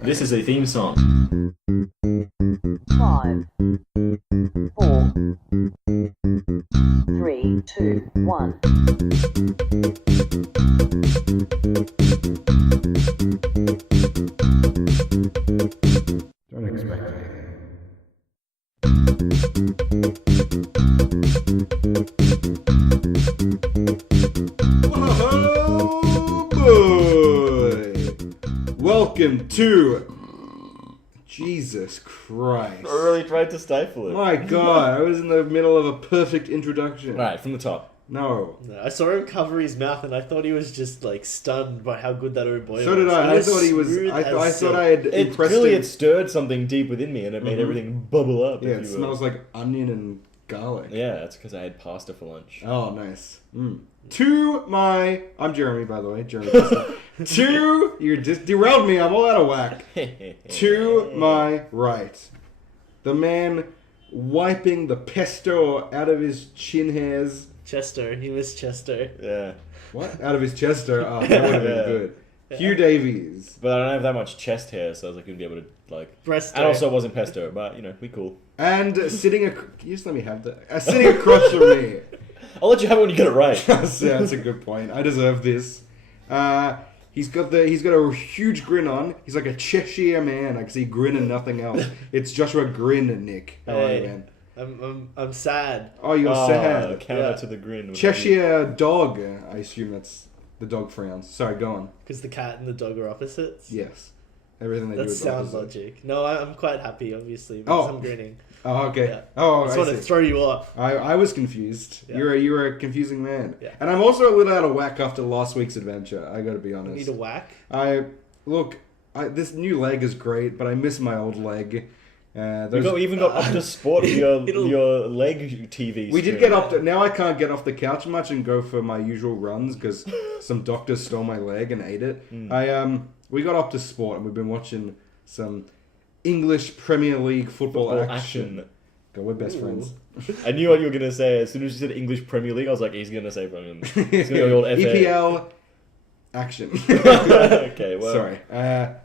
This is a theme song. 5, 4, 3, 2, 1. Don't expect anything. Whoa, boy! Welcome to... Jesus Christ. I really tried to stifle it. My God, I was in the middle of a perfect introduction. Right, from the top. No. I saw him cover his mouth and I thought he was just like stunned by how good that old boy So was. did I. It I thought he was... smooth I as thought I had It impressed clearly him. it stirred something deep within me and it made everything bubble up. Yeah, if it you will. smells like onion and garlic. Yeah, that's because I had pasta for lunch. Oh, nice. To my... I'm Jeremy, by the way. Jeremy Costa. To... You just derailed me. I'm all out of whack. To my right. The man wiping the pesto out of his chin hairs. Chester, he was Chester. Yeah. What? Out of his chester. Oh, that would have been Yeah. good. Hugh Davies. But I don't have that much chest hair, so I was like, gonna be able to, like... Breast And also it wasn't pesto, but, you know, we cool. And sitting... Can you just let me have that? Sitting across from me. I'll let you have it when you get it right. That's a good point. I deserve this. He's got a huge grin on. He's like a Cheshire man. I can see grin and nothing else. It's Joshua Grin, Nick. How are you, Hey. man? I'm sad. Oh, you're sad. Counter Yeah. to the grin. Cheshire dog. I assume that's the dog frowns. Sorry, go on. Because the cat and the dog are opposites. Yes. Everything they do That's is sound opposite. logic. No, I'm quite happy, obviously, because Oh. I'm grinning. Oh, okay. Yeah. Oh, I just I want to see. throw you off. I was confused. Yeah. You're a confusing man. Yeah. And I'm also a little out of whack after last week's adventure. I got to be I honest. need a whack. This new leg is great, but I miss my old leg. We even got up to sport for your leg TV. We did get up to... Now I can't get off the couch much and go for my usual runs because some doctors stole my leg and ate it. We got up to sport and we've been watching some English Premier League football action. God, we're best Ooh. friends. I knew what you were going to say. As soon as you said English Premier League, I was like, he's going to say fucking... He's going to go old FA. EPL action. Okay, well... Sorry.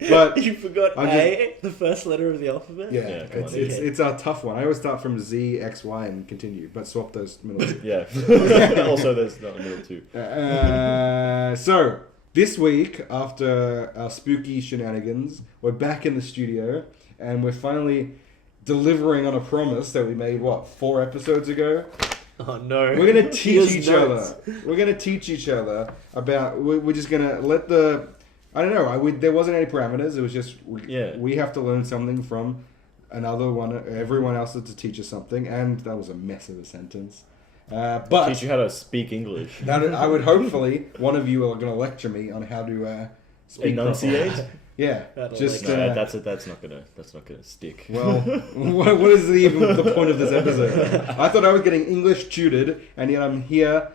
But You forgot I'm A, the first letter of the alphabet? yeah, come on, it's a tough one. I always start from Z, X, Y and continue, but swap those middle two. Yeah. Also, there's not a middle two. So, this week, after our spooky shenanigans, we're back in the studio, and we're finally delivering on a promise that we made, 4 episodes ago? Oh no. We're going to teach Here's each notes. other. We're going to teach each other about... We're just going to let the... I don't know. There wasn't any parameters. It was just... We have to learn something from another one. Everyone else had to teach us something, and that was a mess of a sentence. But... Teach you how to speak English. I would hopefully one of you are going to lecture me on how to speak Enunciate? properly. Yeah, That'll just No, that's not gonna stick. well, what is even the point of this episode? I thought I was getting English tutored, and yet I'm here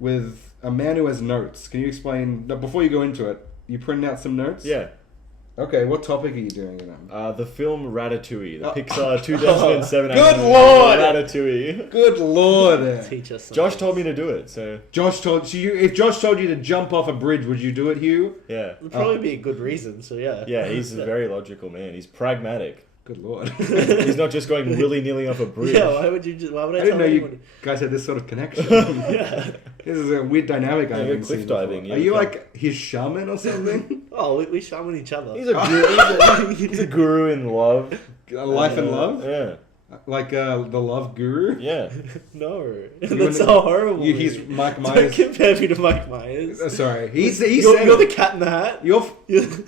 with a man who has notes. Can you explain? No, before you go into it, you printed out some notes. Yeah. Okay, what topic are you doing then? The film Ratatouille, the Pixar 2007 Good animated lord! Ratatouille. Good lord! Teach us something. Josh told me to do it, so Josh told you if Josh told you to jump off a bridge, would you do it, Hugh? yeah. It'd probably be a good reason, so yeah. Yeah, he's a very logical man. He's pragmatic. Good lord! He's not just going willy-nilly off a bridge. Yeah, why would I I didn't know you anyone? guys had this sort of connection. Yeah. This is a weird dynamic I Yeah, haven't cliff seen diving, before. yeah, Are you okay. like his shaman or something? Oh, we shaman each other. He's a guru, he's a guru in love. Life and love? Yeah. Like the love guru? Yeah. No. You That's wanna- so horrible. He's Mike Don't Myers. compare me to Mike Myers. Sorry. He You're said the it. cat in the hat. You're...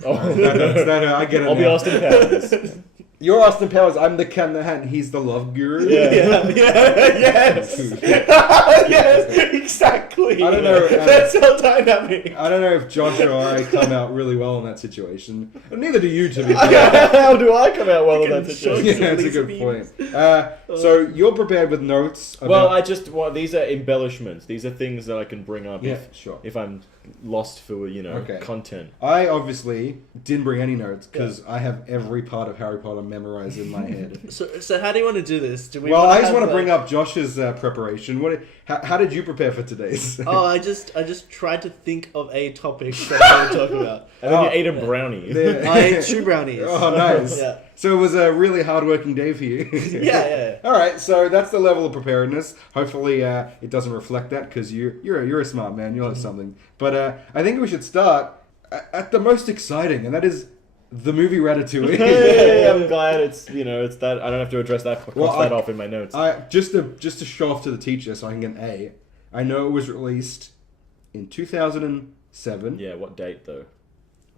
Oh, I get it I'll be now. Austin Powers. You're Austin Powers. I'm the cat in the hat and he's the love guru? Yeah. Yes. Yes, exactly. I don't know, That's so dynamic. I don't know if Josh or I come out really well in that situation. Well, neither do you, to be fair. How do I come out well in that Fucking situation? shows. Yeah, that's a Laser good point. beams. So you're prepared with notes about... Well, these are embellishments. These are things that I can bring up Yeah, sure. if I'm lost for Okay. content. I obviously didn't bring any notes because I have every part of Harry Potter memorized in my head. So how do you want to do this? Do we Well, I just have, want to like- bring up Josh's preparation. How did you prepare for today's? Oh, I just tried to think of a topic that I would talk about. And then Oh. you ate a brownie. I ate 2 brownies. Oh, nice. Yeah. So it was a really hard-working day for you. Yeah. All right, so that's the level of preparedness. Hopefully, it doesn't reflect that because you're a smart man. You'll have something. But I think we should start at the most exciting, and that is the movie Ratatouille. Hey, I'm glad it's that I don't have to address that cross Well, that off in my notes. Just to show off to the teacher so I can get an A. I know it was released in 2007. Yeah, what date though?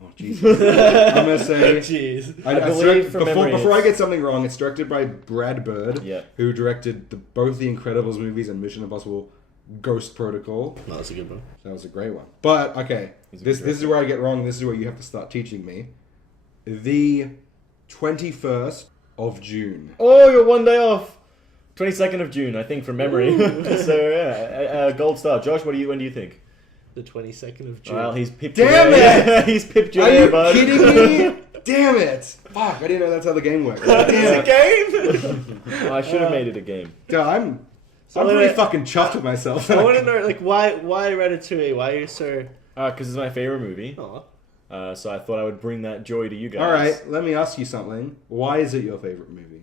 Oh Jesus! I'm gonna say. Jeez. I believe from memory before I it's- get something wrong, it's directed by Brad Bird, Yeah. who directed both the Incredibles movies and Mission Impossible: Ghost Protocol. No, that's a good one. That was a great one. But okay, He's a this good is where I get wrong. This is where you have to start teaching me. The 21st of June. Oh, you're one day off. 22nd of June, I think, from memory. So yeah, gold star. Josh, when do you think? The 22nd of June. Well, he's pipped. Damn your it! He's pipped your Are ear, you bud. kidding me? Damn it! Fuck! I didn't know that's how the game works. Damn it! game. I should have made it a game. Dude, I'm wait, pretty wait. fucking chuffed with myself. I want to know, like, why Ratatouille? Why are you so? Because it's my favorite movie. Aw. So I thought I would bring that joy to you guys. All right, let me ask you something. Why is it your favorite movie?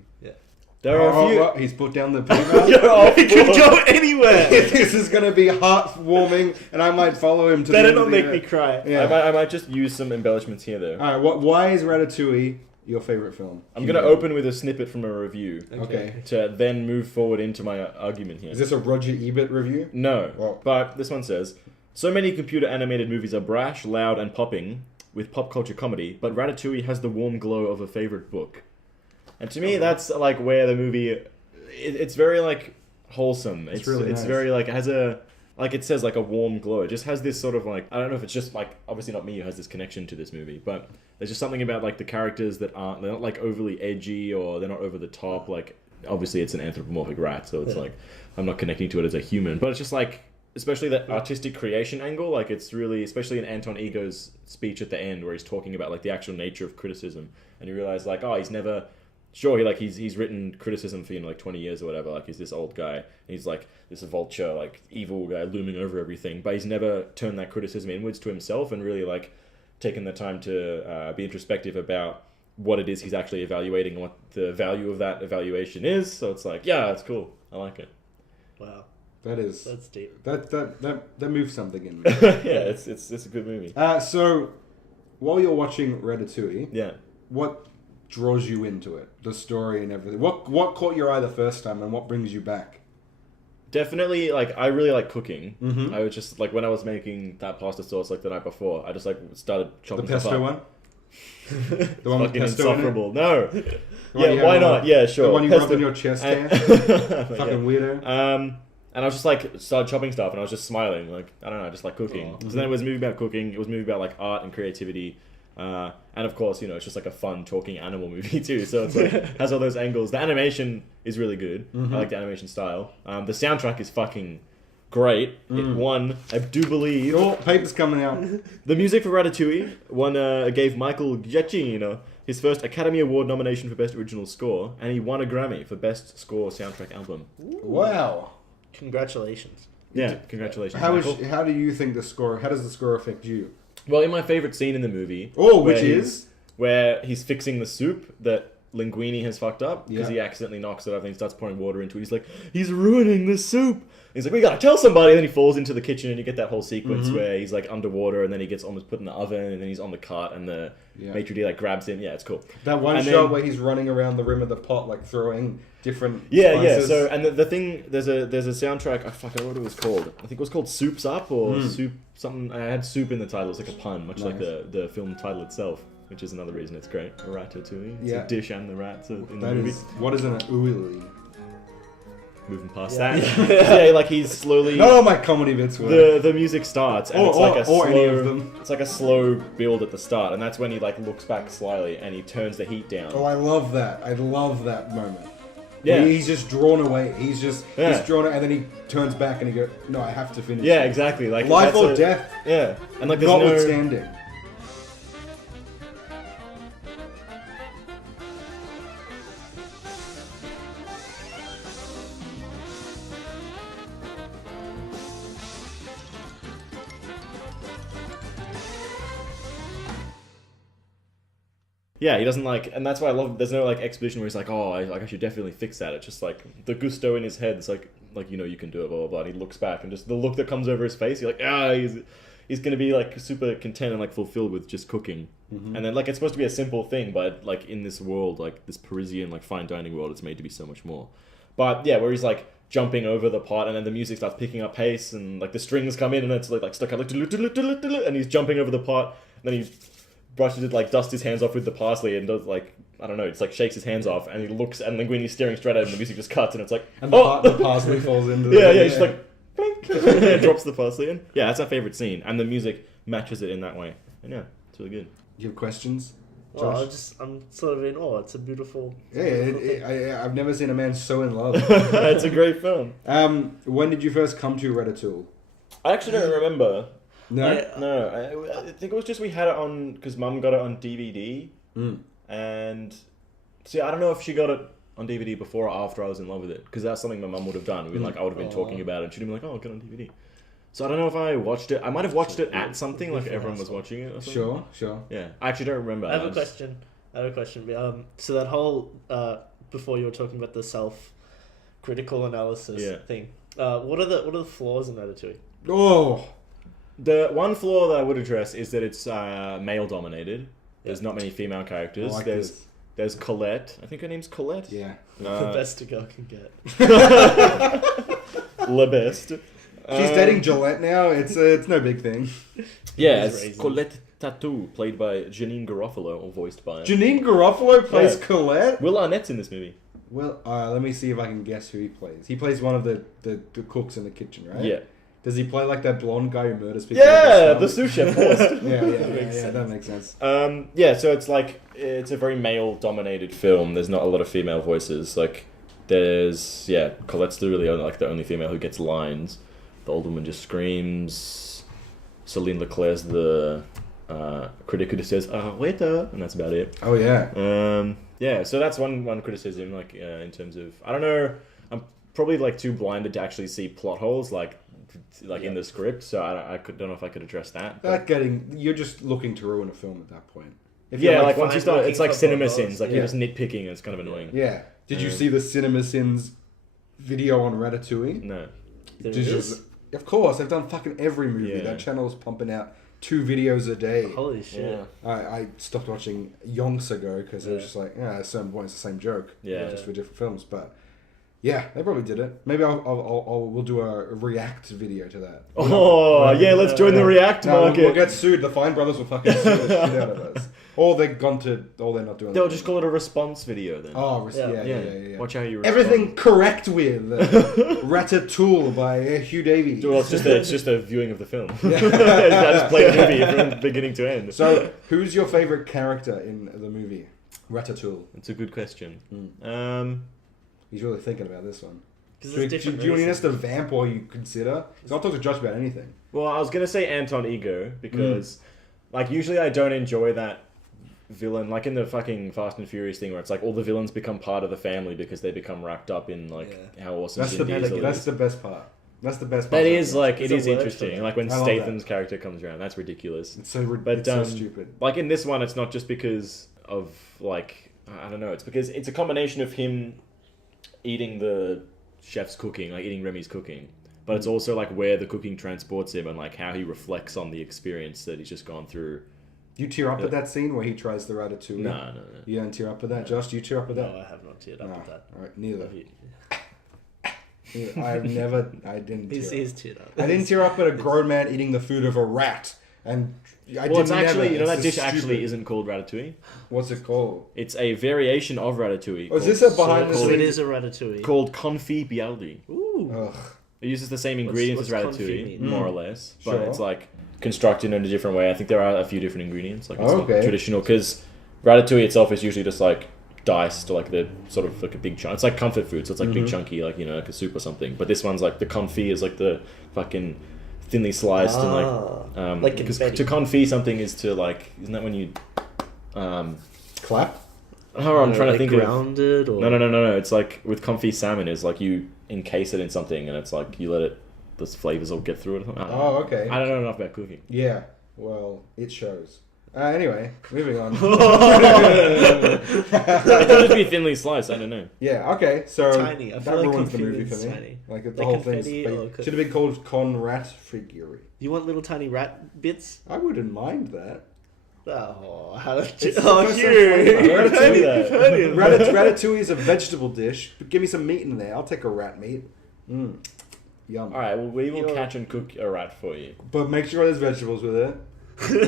There are a few. Oh, he's put down the paper. You're off. It could go anywhere. This is gonna be heart-warming, and I might follow him to Better the end not of the make me cry. Yeah. I might just use some embellishments here, though. All right. Why is Ratatouille your favorite film? I'm going to open with a snippet from a review Okay. to then move forward into my argument here. Is this a Roger Ebert review? No, Well- but this one says, so many computer animated movies are brash, loud, and popping with pop culture comedy, but Ratatouille has the warm glow of a favorite book. And to me, that's like where the movie, it's very like wholesome. It's really nice. very like, it has a, like it says like a warm glow. It just has this sort of like, I don't know if it's just like, obviously not me who has this connection to this movie, but there's just something about like the characters that they're not like overly edgy or they're not over the top. Like, obviously it's an anthropomorphic rat, so it's like, I'm not connecting to it as a human, but it's just like, especially that artistic creation angle, like it's really, especially in Anton Ego's speech at the end where he's talking about like the actual nature of criticism, and you realize like, oh, he's never, sure, he's written criticism for like 20 years or whatever, like he's this old guy, and he's like this vulture, like evil guy looming over everything, but he's never turned that criticism inwards to himself and really like taken the time to be introspective about what it is he's actually evaluating and what the value of that evaluation is. So it's like, yeah, it's cool. I like it. Wow, That's deep. that moves something in me. Yeah, it's a good movie. So, while you're watching Ratatouille, Yeah. what draws you into it? The story and everything. What caught your eye the first time, and what brings you back? Definitely, like, I really like cooking. Mhm. I was just, like, when I was making that pasta sauce, like, the night before, I just, like, started The chopping stuff pesto up. one. The one with Fucking pesto in it? insufferable. No. one you Yeah, have why on not? Yeah, sure. The one you Pesto. rub in your chest hair. Fucking Fucking weirdo. And I was just like, started chopping stuff, and I was just smiling, like, I don't know, I just like cooking. Oh. So then it was a movie about cooking, it was a movie about like art and creativity, and of course, it's just like a fun talking animal movie too. So it's like has all those angles. The animation is really good. I like the animation style. The soundtrack is fucking great. It won, I do believe. Oh, paper's coming out. The music for Ratatouille gave Michael Giacchino his first Academy Award nomination for Best Original Score, and he won a Grammy for Best Score Soundtrack Album. Wow. Congratulations. Yeah, congratulations, How Michael. how do you think the score? How does the score affect you? Well, in my favorite scene in the movie, Oh, which where is where he's fixing the soup that Linguini has fucked up because Yeah. he accidentally knocks it over and he starts pouring water into it. He's like, he's ruining the soup. He's like, we gotta tell somebody. And then he falls into the kitchen and you get that whole sequence where he's like underwater and then he gets almost put in the oven and then he's on the cart and the maitre d' like grabs him. Yeah, it's cool. that one And shot then- where he's running around the rim of the pot, like throwing different. Yeah, spices. So and the thing, there's a soundtrack. I don't know what it was called. I think it was called Soup's Up or Soup something. I had soup in the title. It's like a pun, much like Nice. the film title itself, which is another reason it's great. A ratatouille. It's Yeah. a dish and the rat. So in the That movie, is what is an ooey. moving past Yeah. that. Yeah, like he's slowly. None of my comedy bits were. The music starts and Or- it's like a or slow, any of them. It's like a slow build at the start, and that's when he like looks back slyly and he turns the heat down. Oh, I love that. I love that moment. Yeah. He's just drawn away. He's Yeah. drawn, and then he turns back and he goes, "No, I have to finish." Yeah, it." exactly. Like Life that's or death, Yeah, and like there's no. notwithstanding. Yeah, he doesn't like, and that's why I love. There's no like exposition where he's like, "Oh, I should definitely fix that." It's just like the gusto in his head. It's like you can do it, blah blah blah. And he looks back, and just the look that comes over his face. You're like, he's gonna be like super content and like fulfilled with just cooking. Mm-hmm. And then like it's supposed to be a simple thing, but like in this world, like this Parisian like fine dining world, it's made to be so much more. But yeah, where he's like jumping over the pot, and then the music starts picking up pace, and like the strings come in, and it's like stuck out, and he's jumping over the pot, and then he brushes it, like dusts his hands off with the parsley, and does like I don't know, it's like shakes his hands off, and he looks, and Linguini's staring straight at him, and the music just cuts, and it's like, And the parsley falls into. yeah, he's just like, blink, and drops the parsley in. Yeah, that's our favorite scene, and the music matches it in that way, and yeah, it's really good. You have questions? Well, Josh? I'm sort of in awe. It's a beautiful. I've never seen a man so in love. It's a great film. When did you first come to Ratatouille? I actually don't remember. No. No, I think it was just we had it on because Mum got it on DVD, Mm. and see, I don't know if she got it on DVD before or after I was in love with it, because that's something my mum would have done. I would have been talking about it, and she'd be like, "Oh, I'll get it on DVD." So I don't know if I watched it. I might have watched it at something, like everyone was watching it or something. Sure. Yeah, I actually don't remember. I have a question. So that whole before you were talking about the self-critical analysis thing. What are the flaws in Ratatouille? Oh, The one flaw that I would address is that it's male dominated. There's not many female characters. I like there's this. there's Colette. I think her name's Colette. Yeah. The best a girl can get. Le best. She's dating Gillette now. It's no big thing. Yeah, He's it's raising. Colette Tattoo, played by Janine Garofalo, or voiced by Janine Garofalo plays Yeah. Colette. Will Arnett's in this movie. Well, let me see if I can guess who he plays. He plays one of the cooks in the kitchen, right? Yeah. Does he play like that blonde guy who murders people? Yeah, with the his thumb? sous chef host. Yeah, that makes sense. Yeah, so it's like it's a very male-dominated film. There's not a lot of female voices. Like, there's Colette's the only female who gets lines. The old woman just screams. Celine Leclerc's the critic who just says waiter, and that's about it. Oh yeah. Yeah, so that's one criticism. Like in terms of I don't know, I'm probably like too blinded to actually see plot holes like in the script. So don't know if I could address that. But You're just looking to ruin a film at that point. If yeah, you're like once you start, looking it's like for cinema plot holes. sins. Like Yeah. you're just nitpicking, and it's kind of annoying. Yeah. Did you see the Cinema Sins video on Ratatouille? No. There Did it you- is. Of course, they've done fucking every movie. Yeah. That channel's pumping out 2 videos a day. Holy shit. Yeah. I stopped watching yonks ago because it was Yeah. just like, at a certain point it's the same joke. Yeah. Just for different films. But yeah, they probably did it. Maybe we'll do a react video to that. Oh yeah, let's join the React No, market. we'll get sued. The Fine Brothers will fucking sue the shit out of us. Or they're not doing They'll that. just call it a response video then. Oh, Yeah. yeah. Watch how you respond. Everything correct with Ratatouille by Hugh Davies. Well, it's just a viewing of the film. I just play the movie from beginning to end. So, who's your favorite character in the movie? Ratatouille. It's a good question. He's really thinking about this one. 'Cause Do there's different you want reasons. us to vamp while you consider? Because I'll talk to Josh about anything. Well, I was gonna say Anton Ego because, like, usually I don't enjoy that villain, like in the fucking Fast and Furious thing, where it's like all the villains become part of the family because they become wrapped up in like how awesome That's Vin Diesel is. the best part. That's the best part. That is like It's it a is word for interesting. that. Like when I love Statham's character comes around, that's ridiculous. It's so But it's so stupid. like in this one, it's not just because of like I don't know. It's because it's a combination of him eating the chef's cooking, like eating Remy's cooking, but it's also like where the cooking transports him and like how he reflects on the experience that he's just gone through. You tear up at that scene where he tries the ratatouille? No. You don't tear up at that, Josh? Do you tear up at that? No, I have not teared up No. with that. All right, neither. Have you? I didn't He's tear up. teared up. I didn't tear up at a grown man eating the food of a rat. And I Well, it's didn't actually never. you know that It's dish just actually stupid. isn't called ratatouille. What's it called? It's a variation of ratatouille. Oh, is this a behind the So scenes? it is a ratatouille. called confit bialdi. Ooh. Ugh. It uses the same ingredients what's as confit ratatouille, mean? more or less, but Sure. it's like constructed in a different way. I think there are a few different ingredients. Like it's Okay. not traditional because ratatouille itself is usually just like diced, like they're sort of like a big chunk. It's like comfort food, so it's like big chunky, like like a soup or something. But this one's like the confit is like the fucking thinly sliced and like because to confit something is to like isn't that when you Clap? Oh, I'm trying to think grounded of... or No. It's like with confit salmon is like you encase it in something and it's like you let it, the flavors all get through it. Oh, okay. I don't know enough about cooking. Yeah. Well, it shows. Anyway, moving on. It could just be thinly sliced. I don't know. Yeah. Okay. So Tiny. I that feel like ruins the confit movie for is me. tiny. Like the Like whole thing confetti or should have been called Conrat Figure. You want little tiny rat bits? I wouldn't mind that. Oh, how did you... It's Oh, got some you! flavor. Ratatouille. Ratatouille is a vegetable dish. But give me some meat in there. I'll take a rat meat. Yum. All right. Well, we will catch and cook a rat for you. But make sure there's vegetables with it.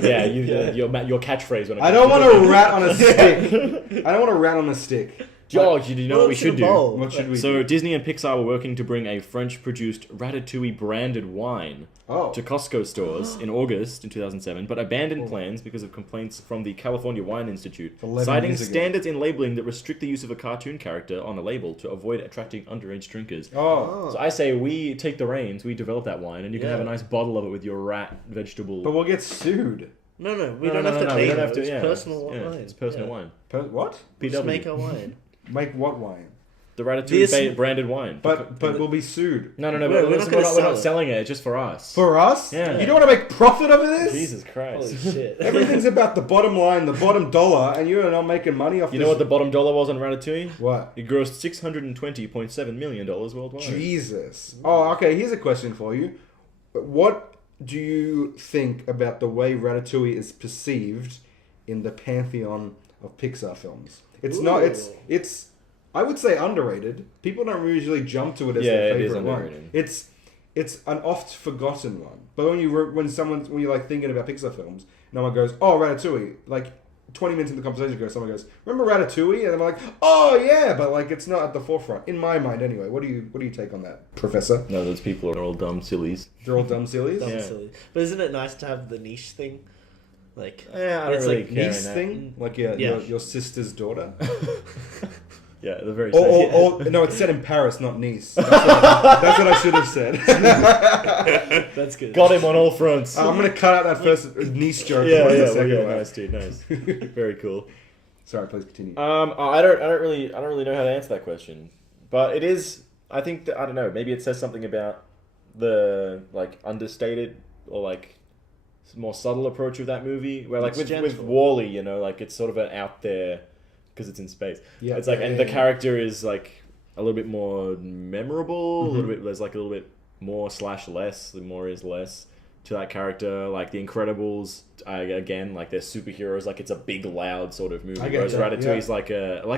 Yeah, your catchphrase when it I comes don't to want cooking. a rat on a stick. I don't want a rat on a stick. George, do you know what we What's in should a do? bowl? What should we So do? Disney and Pixar were working to bring a French-produced Ratatouille branded wine to Costco stores in August in 2007, but abandoned plans because of complaints from the California Wine Institute, 11 citing years ago. standards in labeling that restrict the use of a cartoon character on a label to avoid attracting underage drinkers. Oh. So I say we take the reins, we develop that wine, and you can have a nice bottle of it with your rat vegetable. But we'll get sued. No, we No, don't no, have to no, we name don't it. have to. It's Yeah, personal wine. It's personal wine. What? PW. Just make our wine. Make what wine? The Ratatouille This- branded wine. But we'll be sued. No, We're but not listen, gonna we're sell not it. selling it. It's just for us. For us? Yeah. You don't want to make profit over this? Jesus Christ. Holy shit. Everything's about the bottom line, the bottom dollar, and you're not making money off You this. know what the bottom dollar was on Ratatouille? What? It grossed $620.7 million worldwide. Jesus. Oh, okay, here's a question for you. What do you think about the way Ratatouille is perceived in the pantheon of Pixar films? It's not, it's I would say underrated. People don't usually jump to it as their it is favorite one. underrated. It's an oft forgotten one. But when you're like thinking about Pixar films, no one goes, "Oh, Ratatouille." Like 20 minutes into the conversation, someone goes, "Remember Ratatouille?" And I'm like, "Oh yeah," but like it's not at the forefront in my mind anyway. What do you take on that, Professor? No, those people are all dumb sillies. They're all dumb sillies. Dumb Yeah. silly. But isn't it nice to have the niche thing? Like, Yeah, I don't it's really like care. Niece thing, like your sister's daughter. Yeah, the very Or no, it's set in Paris, not Nice. That's what I should have said. That's good. Got him on all fronts. I'm gonna cut out that first Nice joke. yeah, for the yeah, second one. nice, dude, nice. Very cool. Sorry, please continue. I don't really know how to answer that question, but it is. I think that, I don't know. Maybe it says something about the like understated or like more subtle approach of that movie, where like It's with gentle. Wall-E, you know, like it's sort of an out there because it's in space. Yeah, it's like yeah, and yeah, the yeah. character is like a little bit more memorable. A little bit there's like a little bit more / less. The more is less to that character. Like the Incredibles, again, like they're superheroes. Like it's a big, loud sort of movie. I get Whereas that, Ratatouille's like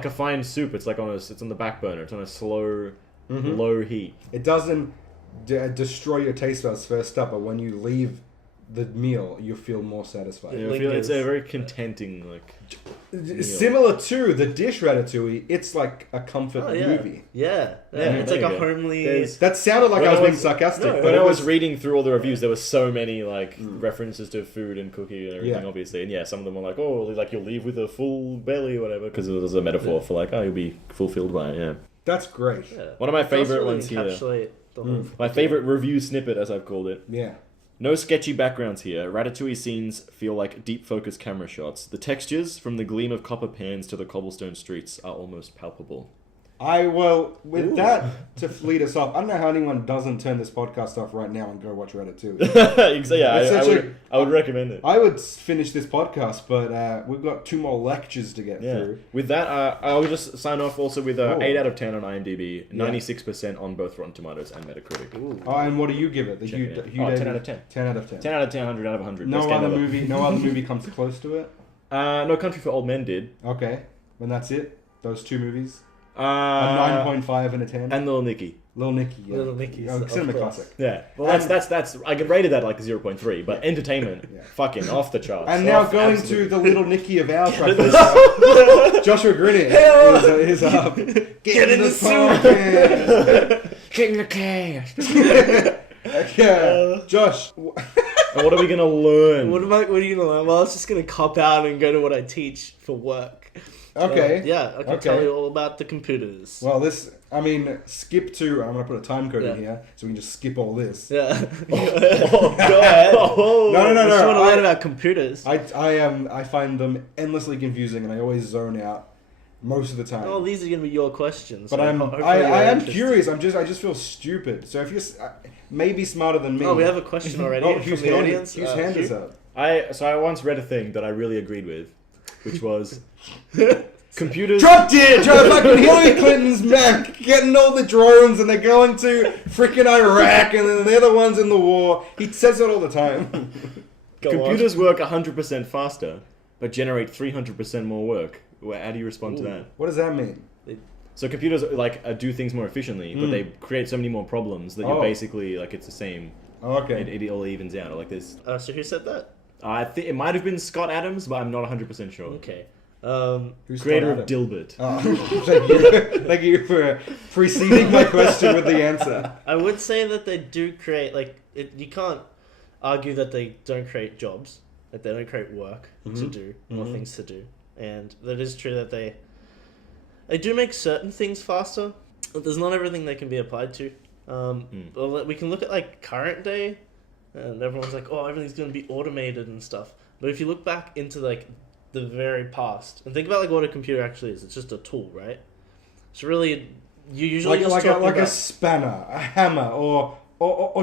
a fine soup. It's like it's on the back burner. It's on a slow, low heat. It doesn't destroy your taste buds first up, but when you leave the meal, you feel more satisfied. Yeah, I feel it's a very contenting like. Similar to the dish Ratatouille, it's like a comfort movie. Yeah. Yeah, It's there like you a go. homely... There's- That sounded like When I was I being was- sarcastic. no, but When it I was reading through all the reviews, there were so many like Mm. references to food and cooking and everything, Yeah. obviously. And yeah, some of them were like, "Oh, like you'll leave with a full belly or whatever," because it was a metaphor for like, "Oh, you'll be fulfilled by it." Yeah. That's great. Yeah. One of my It does favorite really ones here. encapsulate the whole... My favorite review snippet, as I've called it. Yeah. No sketchy backgrounds here. Ratatouille scenes feel like deep focus camera shots. The textures, from the gleam of copper pans to the cobblestone streets, are almost palpable. With that to lead us off, I don't know how anyone doesn't turn this podcast off right now and go watch Ratatouille. Exactly. Yeah, It's such I would recommend it. I would finish this podcast, but we've got 2 more lectures to get Yeah. through. With that, I will just sign off also with Oh. 8 out of 10 on IMDb, 96% on both Rotten Tomatoes and Metacritic. Oh, and what do you give it? Check it out. 10 out of 10. 10 out of 10. 10 out of 10, 100 out of 100. No Best game other ever. movie comes close to it. No Country for Old Men did. Okay, and that's it. Those 2 movies. A Uh, 9.5 and a 10. and Little Nicky. Little Nicky. Yeah. Little Nicky's, Oh, of cinema course. classic. Yeah. Well, that's I could rated that like 0.3, but entertainment, Yeah. fucking off the charts. And now Off, going absolute. to the Little Nicky of our trifecta, Joshua Grinning is up. Get in the soup. King the cash. Okay, Josh. And what are we gonna learn? What are you gonna learn? Well, I was just gonna cop out and go to what I teach for work. Okay. Yeah, I can tell you all about the computers. Well, skip to. I'm gonna put a time code in here so we can just skip all this. Yeah. Go ahead. No. You want to learn about computers. I find them endlessly confusing, and I always zone out most of the time. Oh, these are going to be your questions. But so I am curious. I just feel stupid. So if you're maybe smarter than me. Oh, we have a question already from the audience. Whose hand is up? I once read a thing that I really agreed with, which was computers. Trump did! Fucking Hillary Clinton's Mac getting all the drones and they're going to freaking Iraq and then they're the ones in the war. He says it all the time. Computers work 100% faster, but generate 300% more work. How do you respond to that? What does that mean? So computers do things more efficiently, but they create so many more problems that you're basically it's the same. Oh, okay. It all evens out like this. So who said that? I think it might have been Scott Adams, but I'm not 100% sure. Okay. Who's Creator of Dilbert. Oh, thank you for preceding my question with the answer. I would say that they do create you can't argue that they don't create jobs, that they don't create work to do, more things to do, and that is true that they do make certain things faster, but there's not everything they can be applied to. Well, we can look at current day, and everyone's like, oh, everything's going to be automated and stuff. But if you look back into the very past and think about what a computer actually is, it's just a tool, right? So really, you usually like a spanner, a hammer, or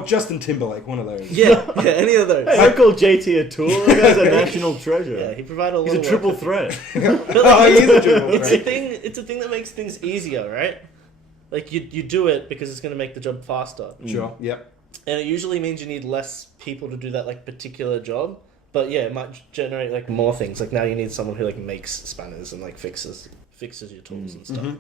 Justin Timberlake, one of those. Yeah, any of those. Hey, I call JT a tool. That guy's a national treasure. Yeah, he provided a lot. He's a triple threat. He is a triple It's threat. it's a thing that makes things easier, right? You do it because it's going to make the job faster. Sure. Yep. And it usually means you need less people to do that particular job. But yeah, it might generate more things. Now you need someone who makes spanners and fixes your tools and stuff.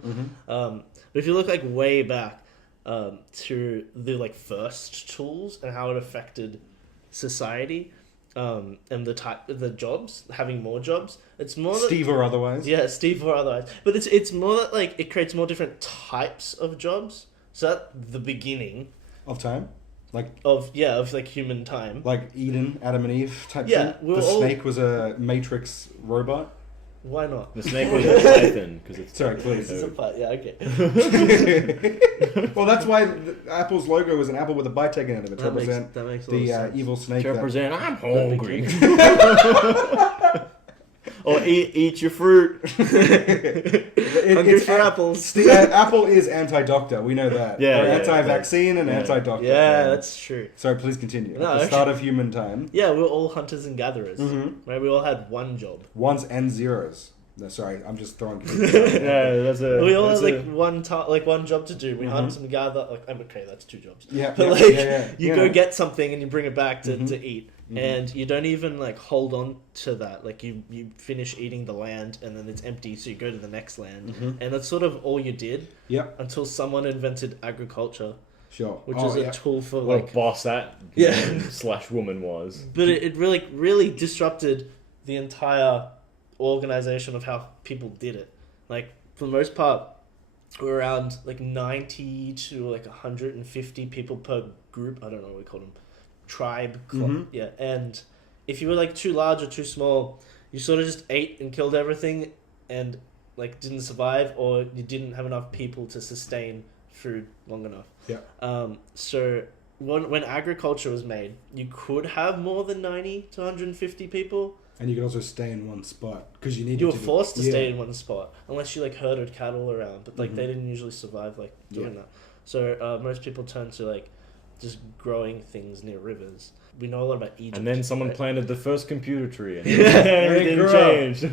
But if you look way back to the first tools and how it affected society, and the jobs, having more jobs, it's more Steve or otherwise. Yeah, Steve or otherwise. But it's more that it creates more different types of jobs. So at the beginning Of time. of human time. Like Eden, Adam and Eve type Yeah, thing. The snake was a Matrix robot. Why not? The snake was a python because it's Sorry, please. It's a part, yeah, okay. Well, that's why Apple's logo is an apple with a bite taken out of it to represent that makes a lot of the sense. evil snake. to represent. I'm hungry. Hungry Or eat your fruit. It's for apples. Apple is anti-doctor. We know that. Yeah, They're yeah, anti-vaccine and anti-doctor. Yeah, that's true. Sorry, please continue. No, At the start of human time, Yeah, we were all hunters and gatherers. Right? We all had one job. ones and zeros. No, sorry, I'm just throwing. Yeah, that's a. We all had that's one job to do. We hunt and gather. Okay, that's 2 jobs. Yeah, But you go know. get something and you bring it back to eat, and you don't even hold on to that. You finish eating the land and then it's empty, so you go to the next land, and that's sort of all you did. Yep. Until someone invented agriculture, Sure. which is a tool for what a boss that / woman was. But it really disrupted the entire organization of how people did it. For the most part, we're around 90 to 150 people per group. I don't know what we call them. Tribe. Yeah. And if you were too large or too small, you sort of just ate and killed everything and didn't survive, or you didn't have enough people to sustain food long enough. Yeah. So when agriculture was made, you could have more than 90 to 150 people. And you could also stay in one spot because you needed. You were forced to stay in one spot unless you herded cattle around, but they didn't usually survive doing that. So most people turn to just growing things near rivers. We know a lot about Egypt. And then someone planted the first computer tree, and Yeah, everything changed.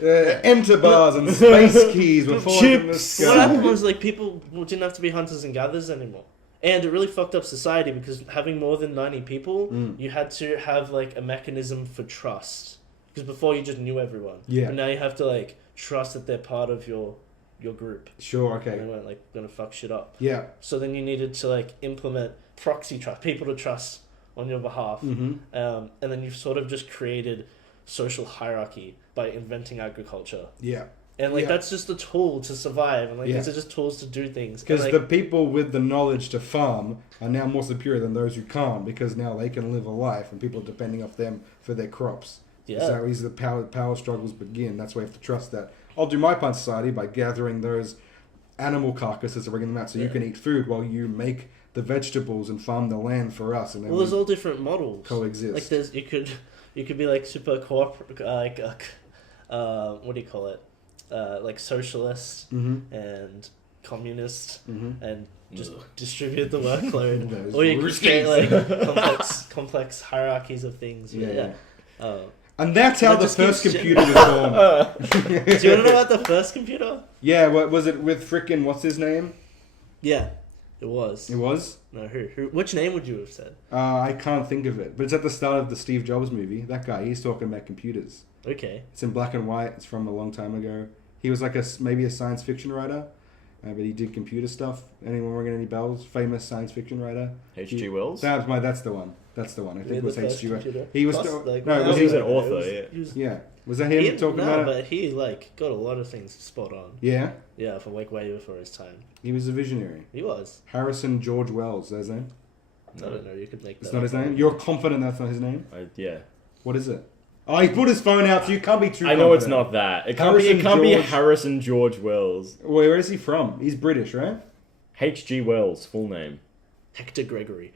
Enter bars and space keys were falling from the Chips. sky. What happened was people didn't have to be hunters and gatherers anymore. And it really fucked up society because having more than 90 people, you had to have a mechanism for trust. Because before you just knew everyone. Yeah. But now you have to trust that they're part of your group. Sure. And they Okay. weren't gonna fuck shit up. Yeah. So then you needed to implement proxy trust, people to trust on your behalf. And then you've sort of just created social hierarchy by inventing agriculture. Yeah. And that's just a tool to survive, and these are just tools to do things. Because And, the people with the knowledge to farm are now more superior than those who can't, because now they can live a life and people are depending off them for their crops. Yeah. So as the power struggles begin, that's why you have to trust that I'll do my part in society by gathering those animal carcasses and bringing them out so you can eat food while you make the vegetables and farm the land for us. And then Well, there's all different models. coexist. Like there's you could be like super what do you call it? Like socialist and communist and just distribute the workload. Those Or you could Ruskies. create like complex hierarchies of things. Yeah. Oh. And that's how That the just first keeps computer was born. Do you want to know about the first computer? Yeah, what was it with frickin' what's his name? Yeah, it was. It was? No, who? Which name would you have said? I can't think of it. But it's at the start of the Steve Jobs movie. That guy, he's talking about computers. Okay. It's in black and white. It's from a long time ago. He was like maybe a science fiction writer, but he did computer stuff. Anyone ringing any bells? Famous science fiction writer. H.G. Wells? That's the one. That's the one. I think it was H.G. Wells. computer? He was Plus, still, like, no, when was he was he? an author, yeah. He was, Yeah, was that him talking no, about it? but he like got a lot of things spot on. Yeah, Yeah, for like way before his time. he was a visionary. He was. Harrison George Wells. That's his name. I don't know. You could make that. It's not his up. name. You're confident that's not his name. Yeah. What is it? Oh, he put his phone out, so you can't be too. I know it's confident. not that. It can't be George- Harrison George Wells. Where is he from? He's British, right? H.G. Wells, full name. Hector Gregory.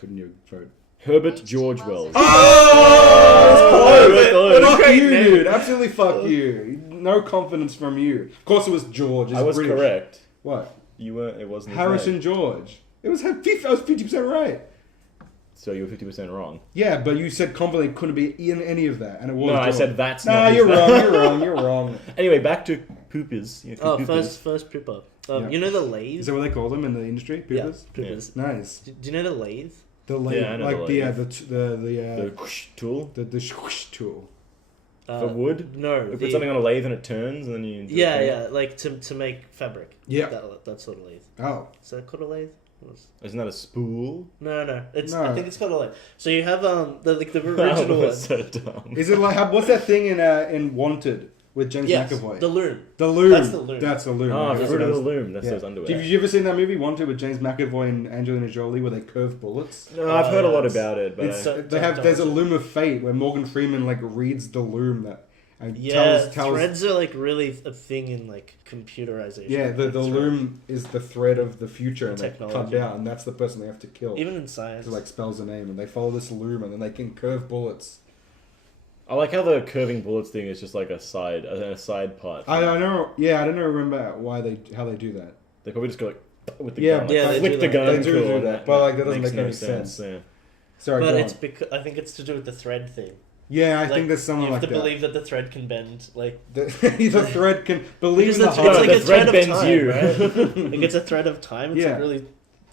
Couldn't you vote? Herbert George Wells. Oh, fuck Great you, name. dude! Absolutely, fuck you. No confidence from you. Of course, it was George. It's I was British. correct. What? You were. It wasn't his Harrison name. George. It was. I was 50% right. So you were 50% wrong. Yeah, but you said confidently couldn't be in any of that, and it was. No, I George. said that's Nah, not his you're name. wrong. You're wrong. You're wrong. Anyway, back to poopers. You know, Oh, poopers. first pooper. Yeah. You know the lathe? Is that what they call them in the industry? Poopers. Yeah, poopers. Nice. Do you know the lathe? The lathe, I know like the the whoosh tool the squish tool. for wood. No. You put something on a lathe and it turns, and then you. do Yeah, it. yeah, like to make fabric. Yeah. That sort of lathe. Oh. Is that called a lathe? Isn't that a spool? No. It's No. I think it's called a lathe. So you have the That original was one. so dumb. Is it like what's that thing in Wanted with James Yes, McAvoy? the loom. The loom. That's the loom. That's the loom. Oh, Okay, Fruit so of the that's- Loom. That's yeah. those underwear. Have you ever seen that movie Wanted with James McAvoy and Angelina Jolie where they curve bullets? No, I've heard a lot yes. about it, but It's So- there's a loom of fate where Morgan Freeman like reads the loom that and Yeah, tells threads are like really a thing in like computerization. yeah the That's right. loom is the thread of the future and they cut Technology. down and that's the person they have to kill. Even in science. to like spells a name and they follow this loom and then they can curve bullets. I like how the curving bullets thing is just like a side part. I don't know. Yeah, I don't know. Remember how they do that. They probably just go like with the Yeah, gun. yeah, like, they flick do the that. gun. They do cool, do and that, but, like, that doesn't makes make any sense. Yeah. Sorry, but go it's on. because I think it's to do with the thread thing. Yeah, I Like, think there's someone you have like to that. believe that the thread can bend. Like The thread can believe because in the it's heart. like the a thread thread bends of time, you. right? Like it's a thread of time. It's Yeah. like really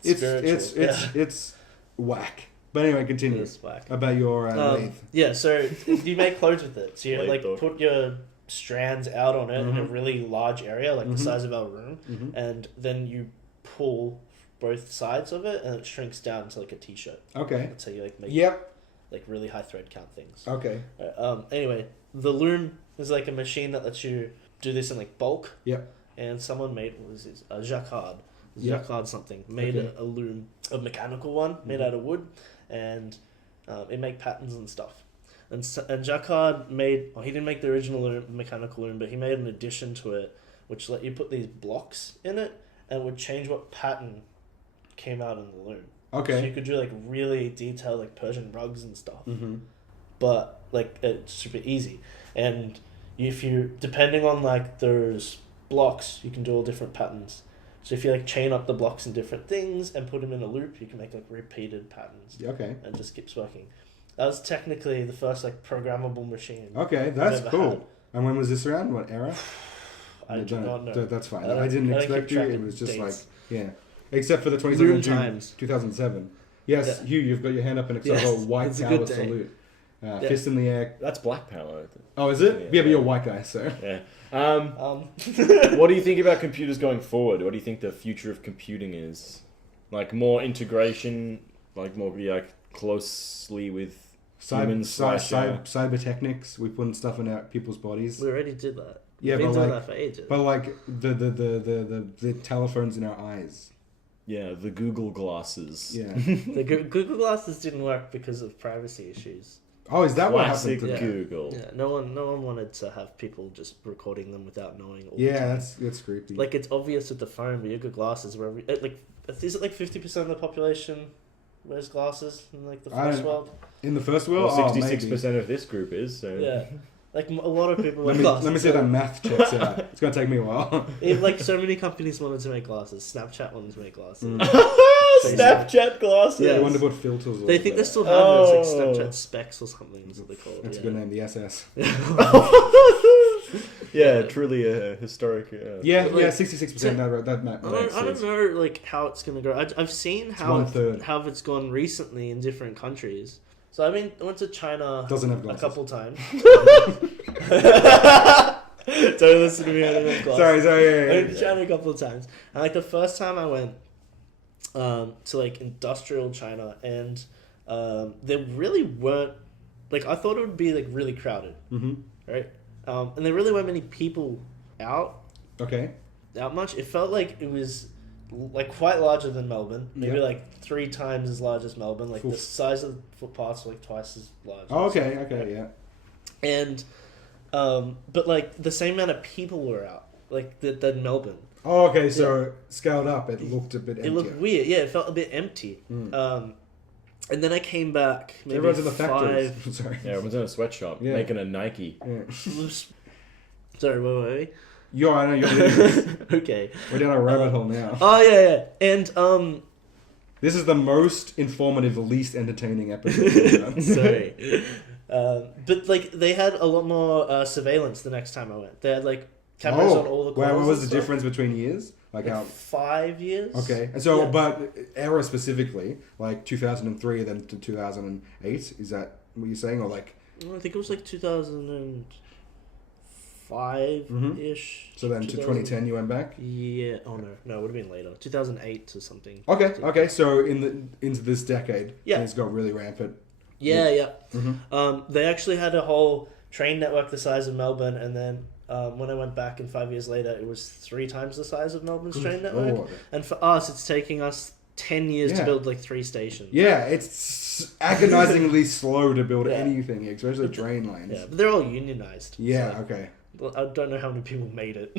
it's spiritual. it's whack. But anyway, continue It's whack. about your lathe. Yeah, so you make clothes with it. So you Lathe like dog. put your strands out on it in a Mhm. really large area, like Mhm. the size of our room, Mhm. and then you pull both sides of it, and it shrinks down to like a t-shirt. Okay. That's how you like make Yep. like really high thread count things. Okay. Anyway, the loom is like a machine that lets you do this in like bulk. Yep. And someone made what was this? A jacquard. Yep. Jacquard something made Okay. a loom, a mechanical one made out of wood, and it made patterns and stuff. And Jacquard made. Well, he didn't make the original loom, mechanical loom, but he made an addition to it, which let you put these blocks in it, and would change what pattern came out in the loom. So Okay. you could do like really detailed like Persian rugs and stuff, Mm-hmm. but like it's super easy. And if you depending on like those blocks, you can do all different patterns. So if you like chain up the blocks in different things and put them in a loop, you can make like repeated patterns, Okay. and it just keeps working. That was technically the first like programmable machine. Okay, I've that's ever cool. had. And when was this around? What era? I do not know. That's fine. I don't- I didn't I don't expect keep you. track It of was just dates. like yeah. Except for the 27th Loom of June, times. 2007. Yes, Yeah. Hugh, you've got your hand up and accept Yes, a white it's a power good day. salute. Yeah. Fist in the air. That's black power. Oh, is it? Yeah. Yeah, but you're a white guy, so. Yeah. Um, What do you think about computers going forward? What do you think the future of computing is? Like more integration, like more like closely with humans slash. Cyber technics. We put stuff in our people's bodies. we already did that. Yeah, We've been but doing like- that for ages. But like the telephones in our eyes. Yeah, the Google glasses. Yeah. The Google glasses didn't work because of privacy issues. Oh, is that what Classic happened to them? Google. Yeah, no one wanted to have people just recording them without knowing. All the Yeah, time. that's creepy. Like it's obvious with the phone, but you've got glasses. Where is it like 50% of the population wears glasses in like the first world? In the first world, Well, oh, 66% of this group is. So. Yeah, like a lot of people wear let glasses. me see if that math checks out. It's gonna take me a while. Like so many companies wanted to make glasses. Snapchat wanted to make glasses. Snapchat glasses. Yeah. I wonder what filters. They think they still have those like Snapchat specs or something. Is what they call it. That's yeah. a good name, the SS. Yeah, truly a historic. Yeah, But, like, 66%. That I don't know like how it's gonna go. I've seen how 1/3. how it's gone recently in different countries. So I went to China Doesn't have a glasses. couple times. Don't listen to me. I don't have glasses. Sorry. I went Yeah. to China a couple of times, and like the first time I went to like industrial China, and there really weren't like I thought it would be like really crowded, right? And there really weren't many people out Okay. much. It felt like it was like quite larger than Melbourne, maybe Yeah. like 3 times as large as Melbourne. Like the Oof. size of the footpaths were like twice as large. Oh, okay, yeah. And but like the same amount of people were out like than Melbourne. Oh, okay, so scaled up, it looked a bit emptier. It looked weird. Yeah, it felt a bit empty. And then I came back. Maybe Everyone's in the factories. 5. Sorry. Yeah, everyone's in a sweatshop making a Nike. Yeah. Sorry, wait. Yo, I know you're Okay. We're down a rabbit hole now. Oh yeah. And This is the most informative, least entertaining episode. sorry. But like they had a lot more surveillance the next time I went. They had like cameras on all the corners. What was and the stuff. difference between years? Like how? 5 years. Okay, and so Yeah. but era specifically, like 2003 then to 2008. Is that what you're saying, or like? I think it was like 2005 ish. So then to 2010 you went back. Yeah. Oh no, it would have been later. 2008 or something. Okay. So into this decade, Yeah. it's got really rampant. Yeah. They actually had a whole train network the size of Melbourne, and then when I went back and 5 years later, it was 3 times the size of Melbourne's train network. Oh, okay. And for us, it's taking us 10 years to Yeah. build like 3 stations. Yeah, it's agonizingly slow to build Yeah. anything, especially train lines. Yeah, but they're all unionized. Yeah, so okay. I don't know how many people made it.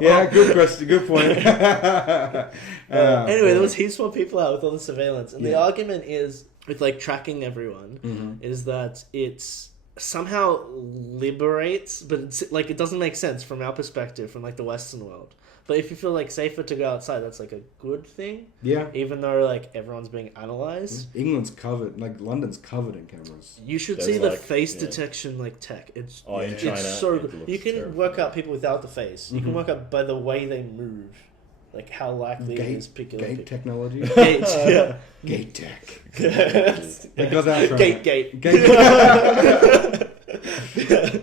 Yeah, good question, good point. Anyway, there was heaps more people out with all the surveillance, and the Yeah. argument is with like tracking everyone is that it's somehow liberates, but it's like it doesn't make sense from our perspective, from like the Western world. But if you feel like safer to go outside, that's like a good thing. Yeah. Even though like everyone's being analyzed. England's covered, like London's covered in cameras. You should There's see the like- face yeah. detection like tech. It's In it's China, so it good. looks You can terrifying. work out people without the face. You can work out by the way they move, like how likely it is Gate people. technology. Gate, yeah. Gate tech. Gate. It goes out from Gate. Gate. Yeah.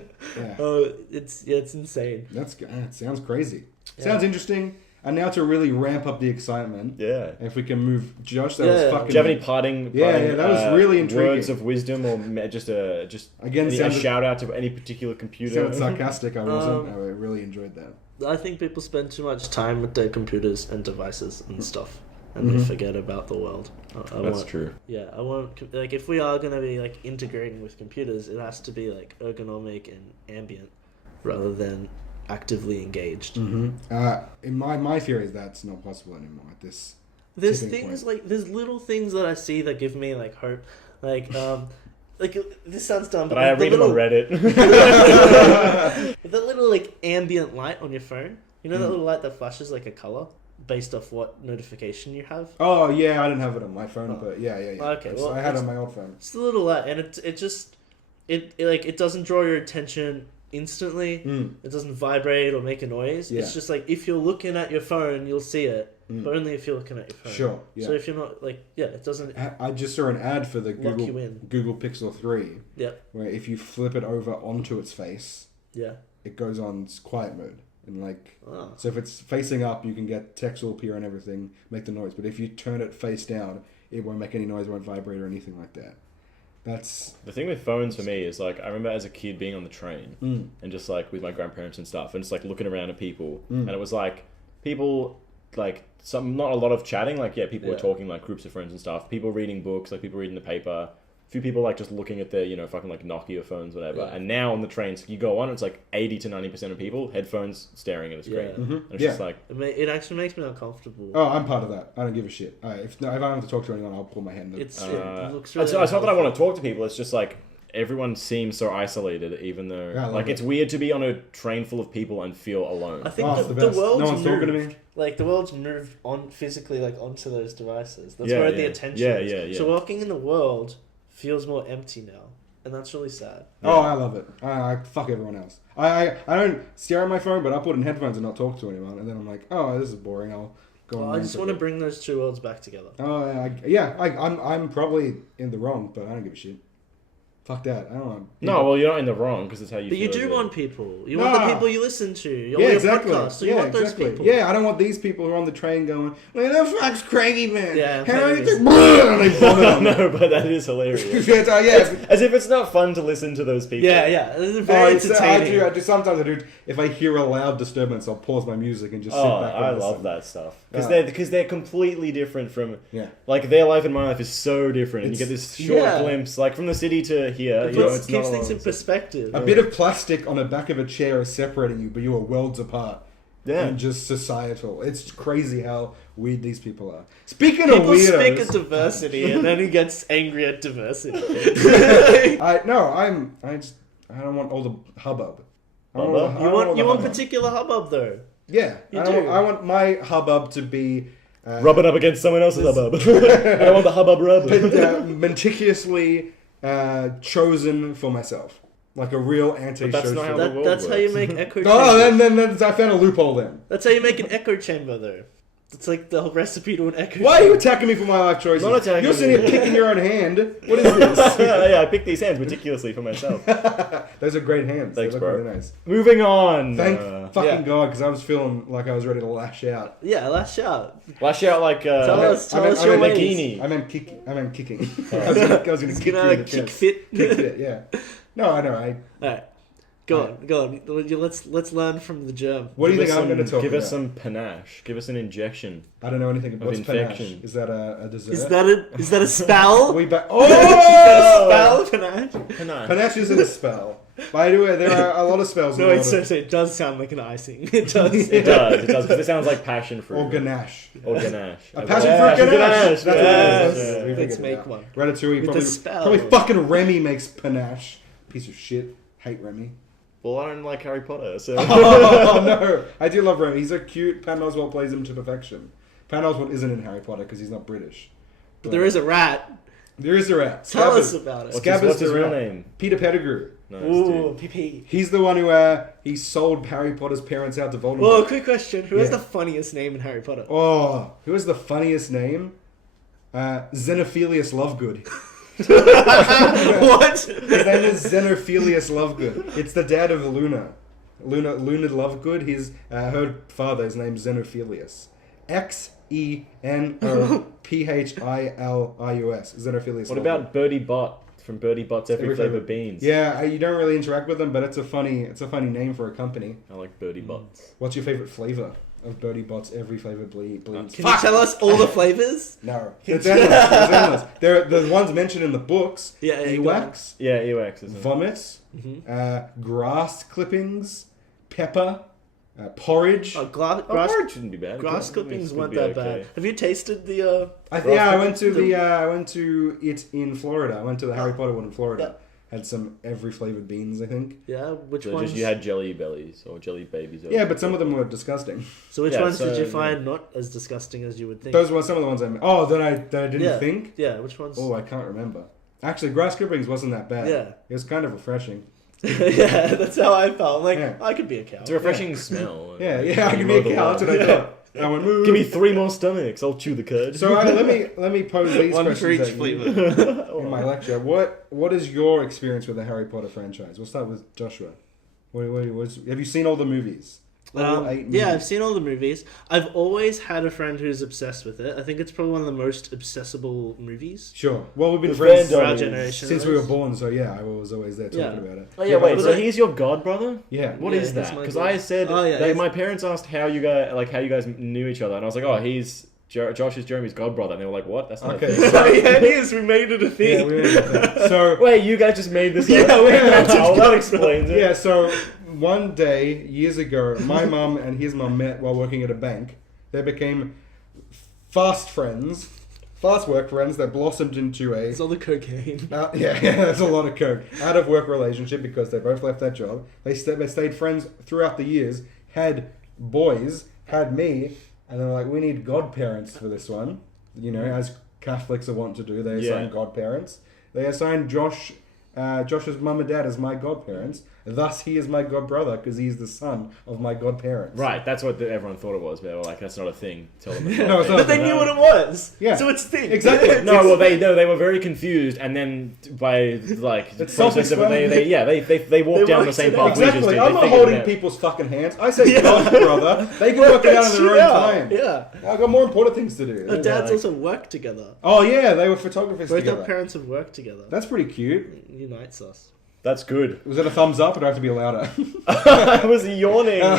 Oh, it's insane. That sounds crazy. Sounds interesting. And now to really ramp up the excitement, Yeah. if we can move, Josh, that Yeah. was fucking. Do you have any parting? Yeah, that was really intriguing. Words of wisdom, or just Again, a sounded- shout out to any particular computer. Sounded sarcastic. I wasn't. I really enjoyed that. I think people spend too much time with their computers and devices and stuff, and they forget about the world. That's true. Yeah, I want like if we are gonna be like integrating with computers, it has to be like ergonomic and ambient, rather than actively engaged. In my theory is that's not possible anymore at this. There's tipping things point. like there's little things that I see that give me like hope, like like this sounds dumb, But I read them on Reddit. The little like ambient light on your phone. You know that little light that flashes like a color based off what notification you have. Oh yeah, I didn't have it on my phone, but yeah. Okay, well, I had it it's- on my old phone. It's the little light, and it just like it doesn't draw your attention instantly. It doesn't vibrate or make a noise. Yeah. It's just like if you're looking at your phone, you'll see it, but only if you're looking at your phone. Sure. Yeah. So if you're not like it doesn't. I just saw an ad for the Lock you in. Google Pixel 3, Yeah. where if you flip it over onto its face, Yeah. it goes on quiet mode. And like, Oh. so if it's facing up, you can get text will appear and everything, make the noise. But if you turn it face down, it won't make any noise, it won't vibrate or anything like that. That's The thing with phones for me is like I remember as a kid being on the train and just like with my grandparents and stuff and just like looking around at people and it was like people like not a lot of chatting, like people were talking, like groups of friends and stuff, people reading books, like people reading the paper, few people like just looking at their, fucking like Nokia phones, whatever. Yeah. And now on the trains, you go on, it's like 80 to 90% of people headphones staring at a screen. Yeah. And it's Yeah. just like, It actually makes me uncomfortable. Oh, I'm part of that. I don't give a shit. If I don't have to talk to anyone, I'll pull my hand. It looks it's really not that I want uncomfortable. to talk to people. It's just like everyone seems so isolated, even though Yeah, I love like it. it's weird to be on a train full of people and feel alone. I think Oh, it's the best. world's No one's moved. talking to me. Like the world's moved on physically, like onto those devices. That's Yeah, where the yeah. attention Yeah, is. yeah, yeah. So walking in the world feels more empty now, and that's really sad. Oh, I love it. I fuck everyone else. I don't stare at my phone, but I'll put in headphones and not talk to anyone. And then I'm like, oh, this is boring. I'll go. Well, on I just want to bring those two worlds back together. Oh, I'm probably in the wrong, but I don't give a shit. Fuck that. I don't know. No, well, you're not in the wrong because it's how you But feel. you do as a- want people. You want the Nah. people you listen to. You Yeah, want exactly. your podcast. So you want those people. Yeah, I don't want these people who are on the train going, "Where the fuck's Craigie man? Yeah, How do I maybe. get and they vomit on me. No, but that is hilarious. Yeah. As if it's not fun to listen to those people. Yeah, yeah. It's very entertaining. I do. Sometimes I do. If I hear a loud disturbance, I'll pause my music and just sit Oh, back. and I listen. love that stuff Yeah. because they're completely different from Yeah. like their life and my life is so different. And you It's- get this short yeah. glimpse, like from the city to here. It It's not keeps a things lot. in perspective. A bit of plastic on the back of a chair is separating you, but you are worlds apart. Yeah. And just societal. It's crazy how weird these people are. Speaking People of speak weirdos, at diversity, and then he gets angry at diversity. I don't want all the hubbub. I don't Hubbub? I You don't want all you the want hubbub. particular hubbub though. Yeah, You I do. want my hubbub to be Rub it up against someone else's hubbub. I don't want the hubbub rub. meticulously chosen for myself, like a real anti-social. that's not how the world That's how you works. make echo Oh, chambers. then I found a loophole then. That's how you make an echo chamber though. It's like the whole recipe to an echo Why are you chamber. attacking me for my life choices? Not attacking You're sitting here you. kicking your own hand. What is this? Yeah, I picked these hands meticulously for myself. Those are great hands. Thanks, they look bro. really nice. Moving on. Thank fucking yeah. God, because I was feeling like I was ready to lash out. Yeah, lash out. Lash out like Tell us I your meant ways. bikini. I meant kicking. I meant kicking. I was gonna kick It's you gonna in the kick chest. fit. Kick fit, yeah. No, I know. Alright. Go on. Let's learn from the germ. What do you Give think us I'm going to some- talk Give about? us some panache. Give us an injection. I don't know anything about of what's panache. infection. Is that a dessert? Is that a spell? We ba- Is that oh! a spell, Panache? Panache. Panache isn't a spell. By the way, there are a lot of spells. No, in it's a lot of- seriously, it does sound like an icing. It does. It does. It does. Because it sounds like passion fruit. or ganache. Or ganache. A passion fruit ganache. That's what it Yes. is. Yeah. We Let's figured it make out. one. Ratatouille. With a spell. Probably fucking Remy makes panache. Piece of shit. Hate Remy. Well, I don't like Harry Potter, so. Oh no, I do love Remy. He's so cute. Patton Oswalt plays him to perfection. Patton Oswalt isn't in Harry Potter because he's not British. But there is a rat. There is a rat. Tell Scabbers. us about it. What's his the real rat. name? Peter Pettigrew. Nice, Ooh, dude. PP. He's the one who he sold Harry Potter's parents out to Voldemort. Whoa, quick question. Who has Yeah. the funniest name in Harry Potter? Oh, who has the funniest name? Xenophilius Lovegood. What? His name is Xenophilius Lovegood. It's the dad of Luna. Luna Lovegood. Her father's name's Xenophilius. Xenophilius. Xenophilius. What Lovegood. about Birdie Bot from Birdie Bot's Every Every Flavor Flavour. Beans? Yeah, you don't really interact with them, but it's a funny name for a company. I like Birdie Bots. What's your favorite flavor of Birdie Bot's Every Flavor Bleeds? Can you tell us all the flavors? No, it's endless. It's endless. They're the ones mentioned in the books. Yeah, yeah, go on. Ewax, Yeah, Ewax, isn't it? vomit, Mm-hmm. grass clippings, pepper, porridge. Oh, grass Porridge shouldn't be bad. grass It clippings could weren't be that okay. bad. Have you tasted the? I went to I went to it in Florida. I went to the Harry Potter one in Florida. Had some every flavored beans, I think. Yeah, which So ones? just you had jelly bellies or jelly babies. Or Yeah, but some of them were disgusting. So which Yeah, ones did so, you yeah. find not as disgusting as you would think? Those were some of the ones I. That I didn't Yeah. think. Yeah, which ones? Oh, I can't remember. Actually, grass clippings wasn't that bad. Yeah. It was kind of refreshing. Yeah, that's how I felt. Like Yeah. I could be a cow. It's a refreshing smell. Yeah, When I you can mow be a the cow. lawn. That's what I thought. I went, Give me 3 more stomachs. I'll chew the cud. So let me pose these One questions for each at you flavor. in my lecture. What is your experience with the Harry Potter franchise? We'll start with Joshua. Have you seen all the movies? All 8 movies? Yeah, I've seen all the movies. I've always had a friend who's obsessed with it. I think it's probably one of the most accessible movies. Sure. Well, we've been The friends fandom For our is- generation. since at we were least. born. So yeah, I was always there talking Yeah. about it. Oh yeah, wait. but So I- he's your god brother? Yeah. What Yeah, is he's that? my Because god. I said Oh, yeah, they, he's- my parents asked how you guys knew each other, and I was like, oh, he's Josh is Jeremy's godbrother, and they were like, "What? That's not Okay. a thing." Yeah, it is. We made it a thing. Yeah, we made it. So Wait, you guys just made this? Yeah, up? we invented Oh, that explains it. yeah, so one day years ago, my mum and his mum met while working at a bank. They became fast work friends that blossomed into a It's all the cocaine. yeah, that's a lot of coke. Out of work relationship because they both left that job. They stayed friends throughout the years. Had boys, had me, and they were like, we need godparents for this one. You know, as Catholics are wont to do, they assign godparents. They assigned Josh's mum and dad as my godparents. Thus, he is my godbrother because he's the son of my godparents. Right, that's what everyone thought it was. But they were like, "That's not a thing." Tell them. No, it's not. But they knew what it was. Yeah. So it's a thing. Exactly. No, well, they were very confused, and then by like the It's process of it, they walked They down the worked same it path out. we just Exactly. did. I'm They not figured holding it out. people's fucking hands. I say godbrother. They can work it out in their own time. Yeah. I've got more important things to do. Our dads like- also worked together. Oh yeah, they were photographers Both our together. parents have worked together. That's pretty cute. It unites us. That's good. Was it a thumbs up or do I have to be louder? I was yawning No.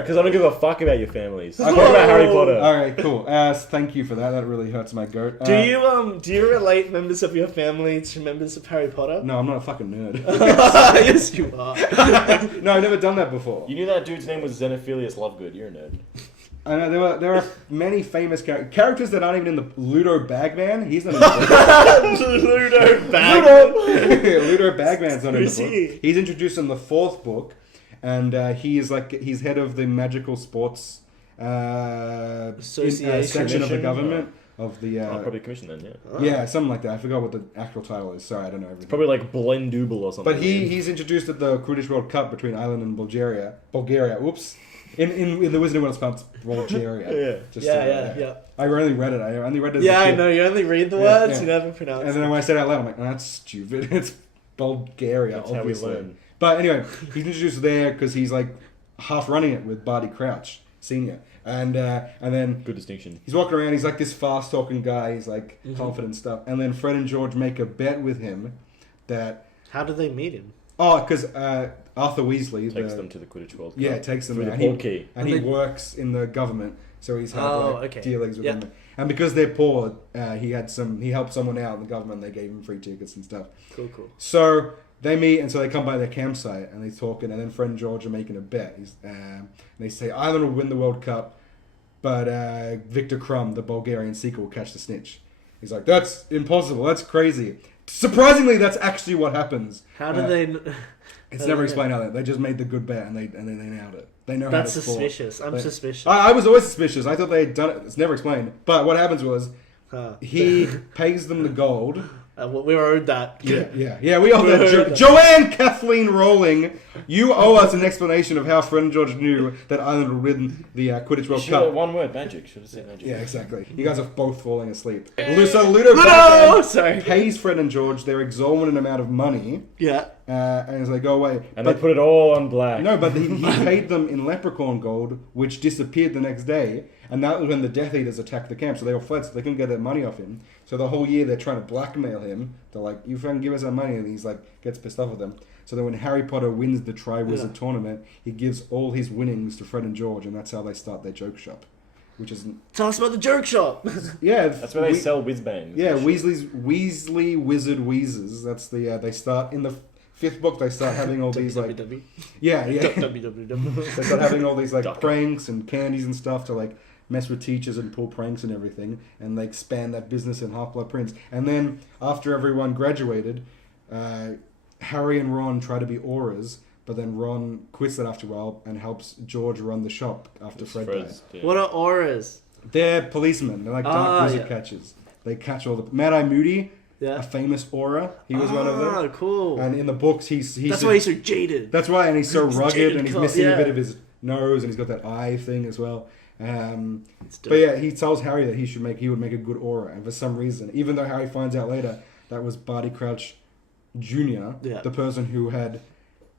because I don't give a fuck about your families. Talk about Harry Potter. Alright, cool. Thank you for that. That really hurts my goat. Do you relate members of your family to members of Harry Potter? No, I'm not a fucking nerd. Yes, you are. No, I've never done that before. You knew that dude's name was Xenophilius Lovegood. You're a nerd. I know there are many famous characters that aren't even in the Ludo Bagman. He's not in the book. Ludo Bag. Ludo Bagman's not in Who's the book. he? He's introduced in the fourth book, and he's head of the magical sports Association. section of the Commission? government of the. Probably commission then, yeah. Yeah, something like that. I forgot what the actual title is. Sorry, I don't know everything. Probably like Blendooble or something. But he's introduced at the Quidditch World Cup between Ireland and Bulgaria. Oops. In the Wizard of Wales Cup, Bulgaria. Yeah. Just Yeah. I only read it. I only read it as Yeah, a I kid. know. You only read the Yeah, words. yeah. You never pronounce And then when I said it out loud, I'm like, oh, that's stupid. It's Bulgaria, That's how we obviously. learn. But anyway, he's introduced there because he's like half running it with Barty Crouch, Senior. And then Good distinction. he's walking around, he's like this fast talking guy, he's like confident stuff. And then Fred and George make a bet with him that How do they meet him? because Arthur Weasley Takes them to the Quidditch World Cup. yeah, takes them through there. the portkey. And he works in the government, so he's had okay. dealings with Yep. them. And because they're poor, he helped someone out in the government. They gave him free tickets and stuff. Cool. So they meet, and so they come by their campsite, and they talking, and then Fred and George are making a bet. And they say Ireland will win the World Cup, but Victor Crumb, the Bulgarian seeker, will catch the snitch. He's like, that's impossible. That's crazy. Surprisingly, that's actually what happens. How do they? It's never explained how they just made the good bet, and then they nailed it. They know That's how to sport. suspicious. I'm They- suspicious. I was always suspicious. I thought they had done it. It's never explained. But what happens was he pays them the gold. We were owed that. Yeah. We owe that. Joanne Kathleen Rowling, you owe us an explanation of how Fred and George knew that Ireland would win the Quidditch World Cup. One word, magic. Should have said magic. Yeah, exactly. You guys are both falling asleep. So Ludo No, Bagman sorry. pays Fred and George their exorbitant amount of money, Yeah. and it's like, go away. And they put it all on black. No, but he paid them in leprechaun gold, which disappeared the next day, and that was when the Death Eaters attacked the camp, so they all fled, so they couldn't get their money off him. So the whole year they're trying to blackmail him. They're like, you fucking give us our money, and he's like, gets pissed off with them. So then when Harry Potter wins the Triwizard Tournament, he gives all his winnings to Fred and George, and that's how they start their joke shop. Which is, Tell us about the joke shop. yeah. That's where they sell whiz bangs. Yeah, Weasley Wizard Wheezes. That's the, they start, in the fifth book, they start having all these, like, WWW. yeah. WWW. They start having all these like pranks and candies and stuff to like mess with teachers and pull pranks and everything, and they expand that business in Half-Blood Prince. And then after everyone graduated, Harry and Ron try to be auras, but then Ron quits that after a while and helps George run the shop after Fred dies. Yeah. What are auras? They're policemen. They're like dark wizard catchers. They catch all the Mad-Eye Moody, Yeah. a famous aura. He was one of them. Oh, cool. And in the books, he's That's why he's so jaded. That's right, and he's so rugged, jaded and he's cop, missing yeah. a bit of his nose, and he's got that eye thing as well. It's dope. But yeah, he tells Harry that he would make a good aura, and for some reason, even though Harry finds out later that was Barty Crouch Jr., the person who had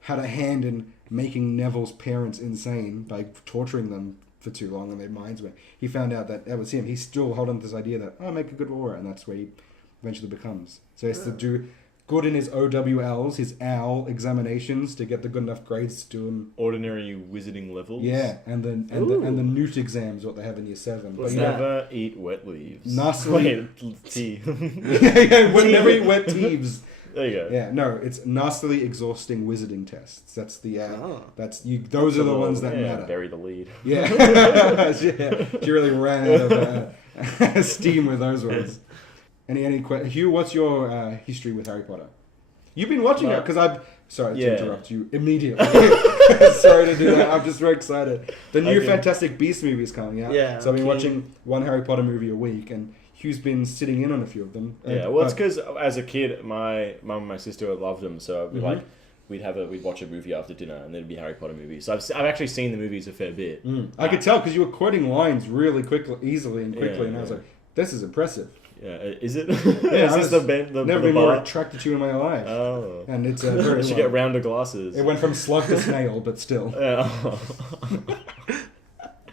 a hand in making Neville's parents insane by torturing them for too long, and their minds went. He found out that was him. He's still holding to this idea that make a good aura, and that's where he eventually becomes. So he has to do good in his OWLs, his OWL examinations to get the good enough grades to do them. Ordinary wizarding levels. Yeah, and the newt exams, what they have in year 7. What's But, that? Never eat wet leaves. Nastily, Wait, tea. whenever you wet teeves. There you go. Yeah, no, it's nastily exhausting wizarding tests. That's the Oh. that's you. Those are the ones that matter. Bury the lead. Yeah, yeah. She really ran out of steam with those ones. Hugh, what's your history with Harry Potter? You've been watching it because I've. Sorry to interrupt you immediately. Sorry to do that. I'm just very excited. The new Fantastic Beasts movie is coming out. Yeah, So I've been watching one Harry Potter movie a week, and Hugh's been sitting in on a few of them. Yeah, well, it's because as a kid, my mum and my sister loved them, so we'd watch a movie after dinner, and there'd be Harry Potter movies. So I've actually seen the movies a fair bit. I could tell because you were quoting lines really easily, and I was like, "This is impressive." Yeah, is it? Yeah, is this the never the been more bar? attracted to you in my life. Oh, And it's very. you should get rounder glasses. It went from slug to snail, but still.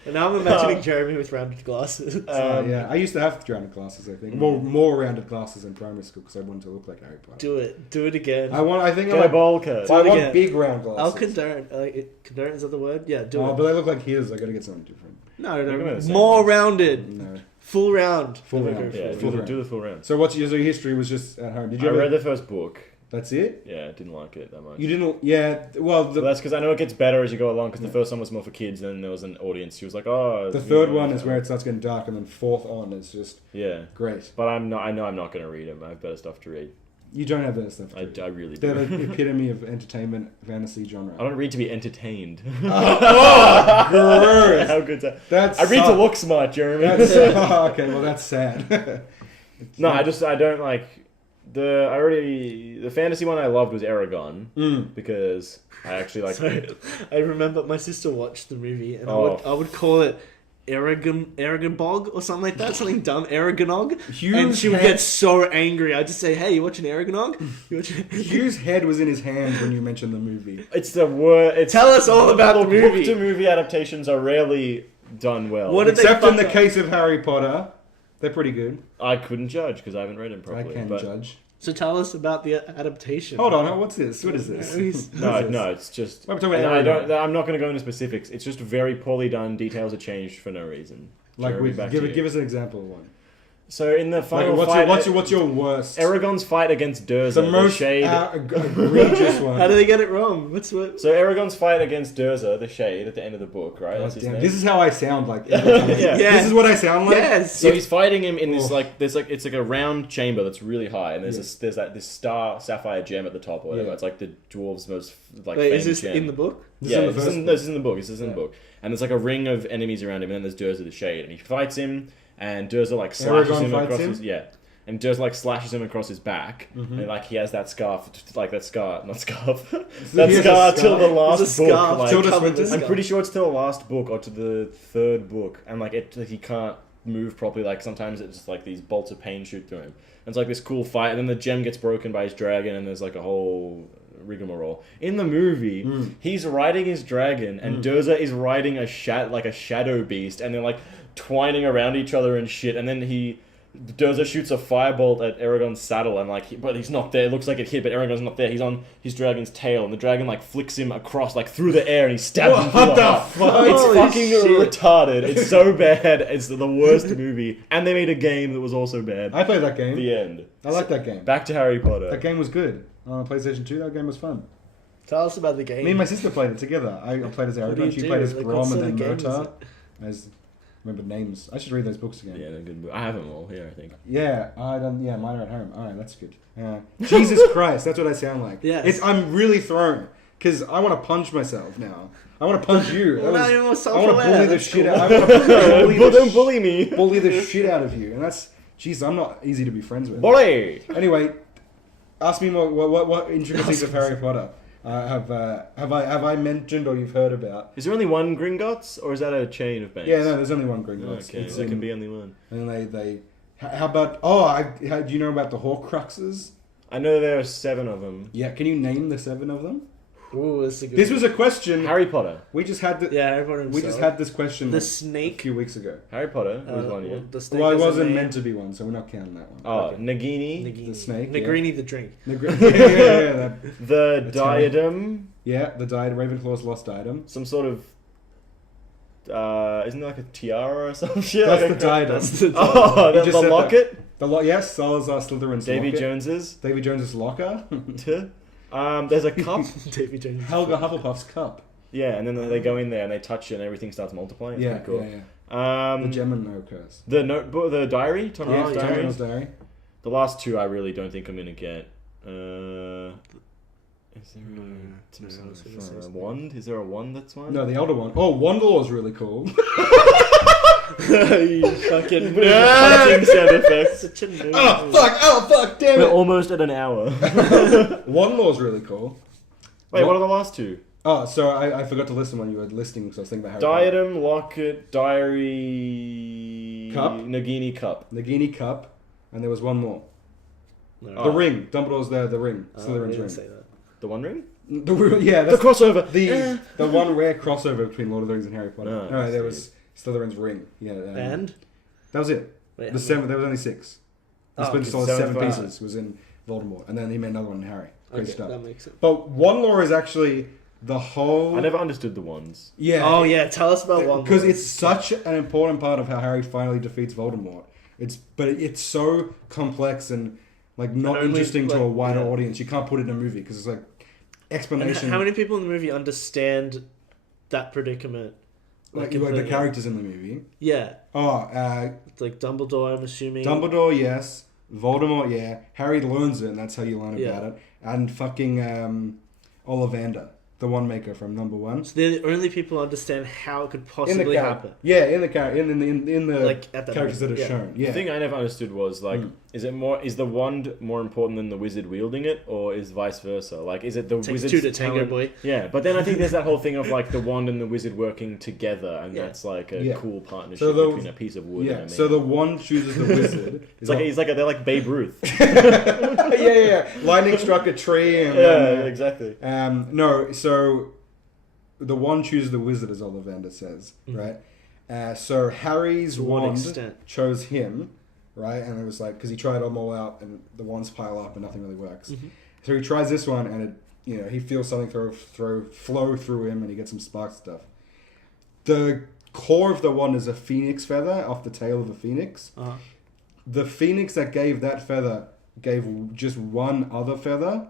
And now I'm imagining Jeremy with rounded glasses. Yeah, I used to have rounded glasses. I think more rounded glasses in primary school because I wanted to look like Harry Potter. Do it again. I think Get a bowl cut. I want again. big round glasses. I'll condone. Condone is that the word? Yeah, do it. But they look like his. I gotta get something different. No, more rounded. No. Full round. Full Never round. go Yeah, Full round. do the full round. So what's your history was just at home? Did you I ever? read the first book. That's it. Yeah, didn't like it that much. You didn't. Yeah. Well, So that's because I know it gets better as you go along. Because the first one was more for kids, and then there was an audience. She was like, "Oh." the third one is where it starts getting dark, and then fourth on is just Yeah, great. but I know I'm not going to read them. I have better stuff to read. You don't have that stuff. I really They're do. the epitome of entertainment fantasy genre. I don't read to be entertained. Gross. How good's that? That's I read to look smart, Jeremy. That's okay. Well, that's sad. No, I don't like the fantasy one I loved was Aragon because I actually like. So, I remember my sister watched the movie, and Oh. I would call it Aragon Bog or something like that, something dumb, Aragonog. Hugh's And she would head- get so angry. I'd just say, "Hey, you watching Aragonog? You watching?" Hugh's head was in his hand when you mentioned the movie. It's the word. Tell us all about the book movie. to movie adaptations are rarely done well. What did they Except in the fuck up? case of Harry Potter, they're pretty good. I couldn't judge because I haven't read them properly. I can but judge. So tell us about the adaptation. Hold on, what's this? What is this? No, it's just. What are we talking and about? I'm not going to go into specifics. It's just very poorly done. Details are changed for no reason. Like, Jeremy, back to you. give us an example of one. So in the final Like, fight, what's your worst? Aragon's fight against Durza, the most Shade. egregious one. How do they get it wrong? What's what? So Aragon's fight against Durza, the Shade, at the end of the book, right? That's his Damn, name. this is how I sound like. Yeah. This is what I sound like. Yes. So he's fighting him in this Oh. it's like a round chamber that's really high, and there's this star sapphire gem at the top or whatever. Yeah. It's like the dwarves' most like Wait, famous is this gem. in the book? This Yeah, is in the this first is book. this is in the book. This is in the book, and there's like a ring of enemies around him, and then there's Durza the Shade, and he fights him, and Durza like slashes Aragorn him fights across him? his and Durza like slashes him across his back, and like he has that scarf, like that scar, not scarf, that He has a scar scarf? till the last There's a book. scarf Like, Tilda covered Swinton? in I'm scarf. pretty sure it's till the last book or to the third book, and like he can't move properly. Like sometimes it's just like these bolts of pain shoot through him. And it's like this cool fight, and then the gem gets broken by his dragon, and there's like a whole rigmarole. In the movie, he's riding his dragon, and Durza is riding a shadow beast, and they're like twining around each other and shit. And then Durza shoots a firebolt at Aragorn's saddle, and but he's not there. It looks like it hit, but Aragorn's not there. He's on his dragon's tail, and the dragon like flicks him across like through the air, and he stabs him through What the the heart. fuck? It's Holy fucking shit. retarded. It's so bad. It's the worst movie, and they made a game that was also bad. I played that game. The end. I like that game. Back to Harry Potter. That game was good. On PlayStation 2, that game was fun. Tell us about the game. Me and my sister played it together. I played as What do Aragorn, you she do? played as Like, Grom, what and sort then of game is Murtar. it? As remember names. I should read those books again. Yeah, they're good. I have them all here, I think. Yeah, I don't. Yeah, mine are at home. All right, that's good. Jesus Christ, that's what I sound like. Yes. I'm really thrown because I want to punch myself now. I want to punch you. Well, That now was- you're more I want to self-aware. bully the That's shit cool. out. I want to Don't bully me. bully the shit out of you, and that's. Jeez, I'm not easy to be friends with. Bully. Anyway, ask me more. What intricacies of Harry Potter have I mentioned or you've heard about? Is there only one Gringotts, or is that a chain of banks? Yeah, no, there's only one Gringotts. Okay, It's there in- can be only one. And they. How about? Do you know about the Horcruxes? I know there are 7 of them. Yeah, can you name the 7 of them? Ooh, that's a good This one. was a question. Harry Potter. We just had the, Yeah, everyone we just had this question the a snake. few weeks ago. Harry Potter was one, yeah. The snake Well, it is a wasn't name. meant to be one, so we're not counting that one. Oh, Okay. Nagini. Nagini. The snake, yeah. Negrini the drink. The That's diadem. Yeah, the Ravenclaw's lost diadem. Some sort of. Isn't it like a tiara or some shit? That's like the a diadem. That's the Oh, You the just said that. locket. Yes, Salazar Slytherin's Davy locket. Jones's. Davy Jones's locker. There's a cup. Davy Jones. Helga Hufflepuff's cup. Yeah, and then they go in there and they touch it and everything starts multiplying. It's Yeah, pretty cool. yeah. The Gemini curse. The notebook, the diary, Tom Oh, Hanks' yeah. diary. Gemini's diary. The last two I really don't think I'm gonna get. Is there No, I was gonna say a something. wand? Is there a wand that's one? No, the elder one. Oh, Wandlore's really cool. You fucking Cutting sound effects. Such a noob. Oh fuck, damn We're it. almost at an hour. Wandlore's really cool. Wait, what are the last two? Oh, so I forgot to list them when you were listing because I was thinking about Harry Potter. Diadem, locket, diary, Cup? Nagini cup. Nagini cup, and there was one more. No. The ring. Dumbledore's the ring. Oh, I Slytherin's didn't ring. say that. The One Ring? Yeah, The that's crossover. the one rare crossover between Lord of the Rings and Harry Potter. No, No, I there see. was Slytherin's ring. Yeah, And? that was it. Wait, The seven. There was only six. The Oh, split okay. solid Seven seven parts. pieces was in Voldemort, and then he made another one in Harry. Great Okay, stuff. that makes sense. But Wandlore is actually the whole. I never understood the wands. Yeah. Oh yeah, tell us about one. Because it's such an important part of how Harry finally defeats Voldemort. But it's so complex and like not And only, interesting to a like, wider yeah. audience. You can't put it in a movie because it's like And explanation. how many people in the movie understand that predicament? like the completely? characters in the movie? Yeah, Oh, it's like Dumbledore. I'm assuming. Dumbledore, yes. Voldemort, yeah. Harry learns it, and that's how you learn Yeah. about it. And fucking Ollivander, the one maker from number one. So they're the only people who understand how it could possibly char- happen. Yeah, in the the Like, at that characters that are moment, yeah. shown. Yeah. The thing I never understood was like, is the wand more important than the wizard wielding it, or is vice versa? Like, is it the Takes wizard's two to tango, talent- boy. Yeah, but then I think there's that whole thing of like the wand and the wizard working together, and Yeah. that's like a Yeah. cool partnership So the- between a piece of wood Yeah, and a man. so the one chooses the wizard. It's like they're like Babe Ruth. yeah. Lightning struck a tree and Yeah, exactly. no, so the one chooses the wizard, as Ollivander says, right? So Harry's To what wand extent? chose him, right? And it was like because he tried them all out, and the wands pile up, and nothing really works. So he tries this one, and it, he feels something flow through him, and he gets some spark stuff. The core of the wand is a phoenix feather off the tail of a phoenix. Uh-huh. The phoenix that gave that feather gave just one other feather,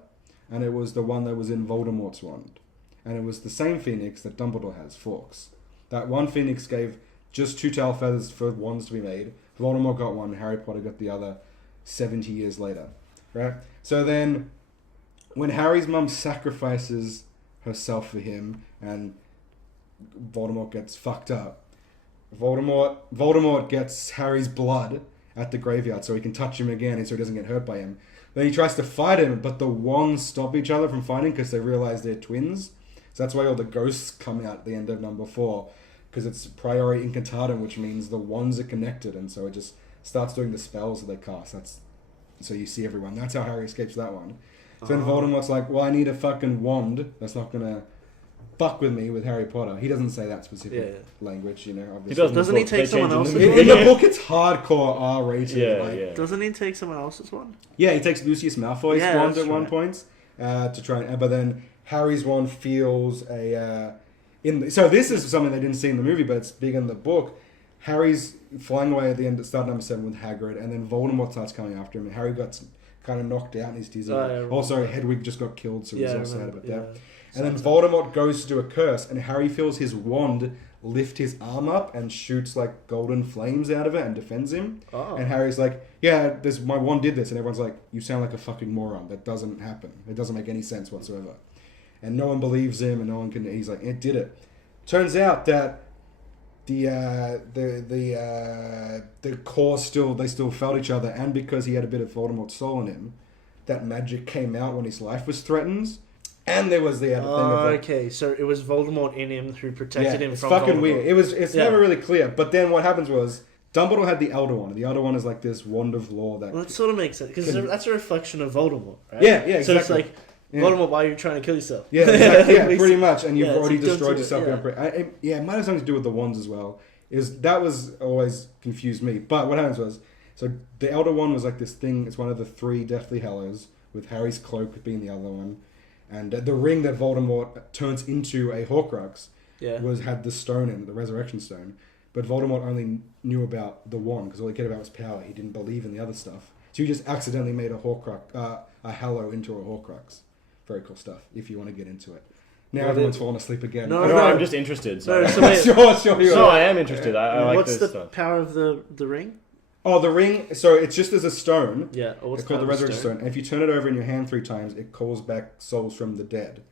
and it was the one that was in Voldemort's wand. And it was the same phoenix that Dumbledore has, Fawkes. That one phoenix gave just two tail feathers for wands to be made. Voldemort got one, Harry Potter got the other 70 years later. Right? So then, when Harry's mum sacrifices herself for him, and Voldemort gets fucked up, Voldemort gets Harry's blood at the graveyard so he can touch him again and so he doesn't get hurt by him. Then he tries to fight him, but the wands stop each other from fighting because they realize they're twins. So that's why all the ghosts come out at the end of number 4, because it's priori incantatem, which means the wands are connected, and so it just starts doing the spells that they cast. So you see everyone. That's how Harry escapes that one. So then Voldemort's like, well, I need a fucking wand that's not gonna fuck with me with Harry Potter. He doesn't say that specific language, obviously. He does. Doesn't he take someone else's In the book, it's hardcore R-rated. Yeah. Doesn't he take someone else's one? Yeah, he takes Lucius Malfoy's Yeah, wand that's at one right. point to try and... But then Harry's wand feels so this is something they didn't see in the movie, but it's big in the book. Harry's flying away at the end, start number 7 with Hagrid, and then Voldemort starts coming after him, and Harry got kind of knocked out and he's dizzy. Oh, yeah, I remember Also, that. Hedwig just got killed, so he's Yeah, I all sad remember, about yeah. that. And then Voldemort goes to do a curse, and Harry feels his wand lift his arm up and shoots like golden flames out of it and defends him. Oh. And Harry's like, yeah, my wand did this. And everyone's like, you sound like a fucking moron. That doesn't happen. It doesn't make any sense whatsoever. And no one believes him, and no one can... He's like, it did it. Turns out that the core they still felt each other, and because he had a bit of Voldemort's soul in him, that magic came out when his life was threatened. And there was the other thing of like, Okay, so it was Voldemort in him who protected him it's from fucking Voldemort. weird. It's Yeah. never really clear. But then what happens was Dumbledore had the Elder One. The Elder One is like this wand of law that... Well, that sort of makes sense because Can- that's a reflection of Voldemort, right? Yeah, So it's exactly. like Yeah. Voldemort, why are you trying to kill yourself? Yeah, exactly. Yeah, pretty much. And you've Yeah, already so don't destroyed do it, yourself. yeah. It might have something to do with the wands as well. That was always confused me. But what happens was, so the Elder Wand was like this thing. It's one of the 3 Deathly Hallows, with Harry's cloak being the other one, and the ring that Voldemort turns into a Horcrux Yeah. had the stone in it, the Resurrection Stone. But Voldemort only knew about the wand because all he cared about was power. He didn't believe in the other stuff. So he just accidentally made a Horcrux, a Hallow into a Horcrux. Very cool stuff. If you want to get into it. Now Well, everyone's fallen asleep again. No, No, no. I'm just interested. So. No, so wait, sure. You No, are. I am interested. I like what's this the stuff. power of the ring? Oh, the ring. So it's just as a stone. Yeah, or what's It's called the power of Resurrection Stone. And if you turn it over in your hand 3 times, it calls back souls from the dead.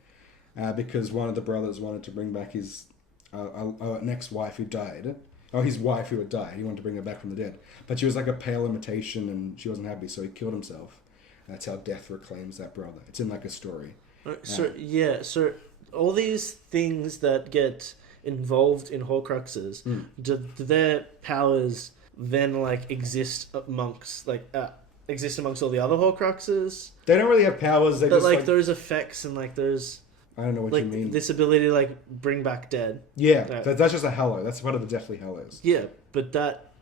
Because one of the brothers wanted to bring back his next wife who died. Oh, his wife who had died. He wanted to bring her back from the dead. But she was like a pale imitation and she wasn't happy, so he killed himself. That's how death reclaims that brother. It's in like a story. So all these things that get involved in Horcruxes, do their powers then like exist amongst all the other Horcruxes? They don't really have powers. They But just like those effects and like those I don't know what like you mean. this ability to like bring back dead. Yeah, Yeah. that's just a Hallow. That's part of the Deathly Hallows. Yeah, but that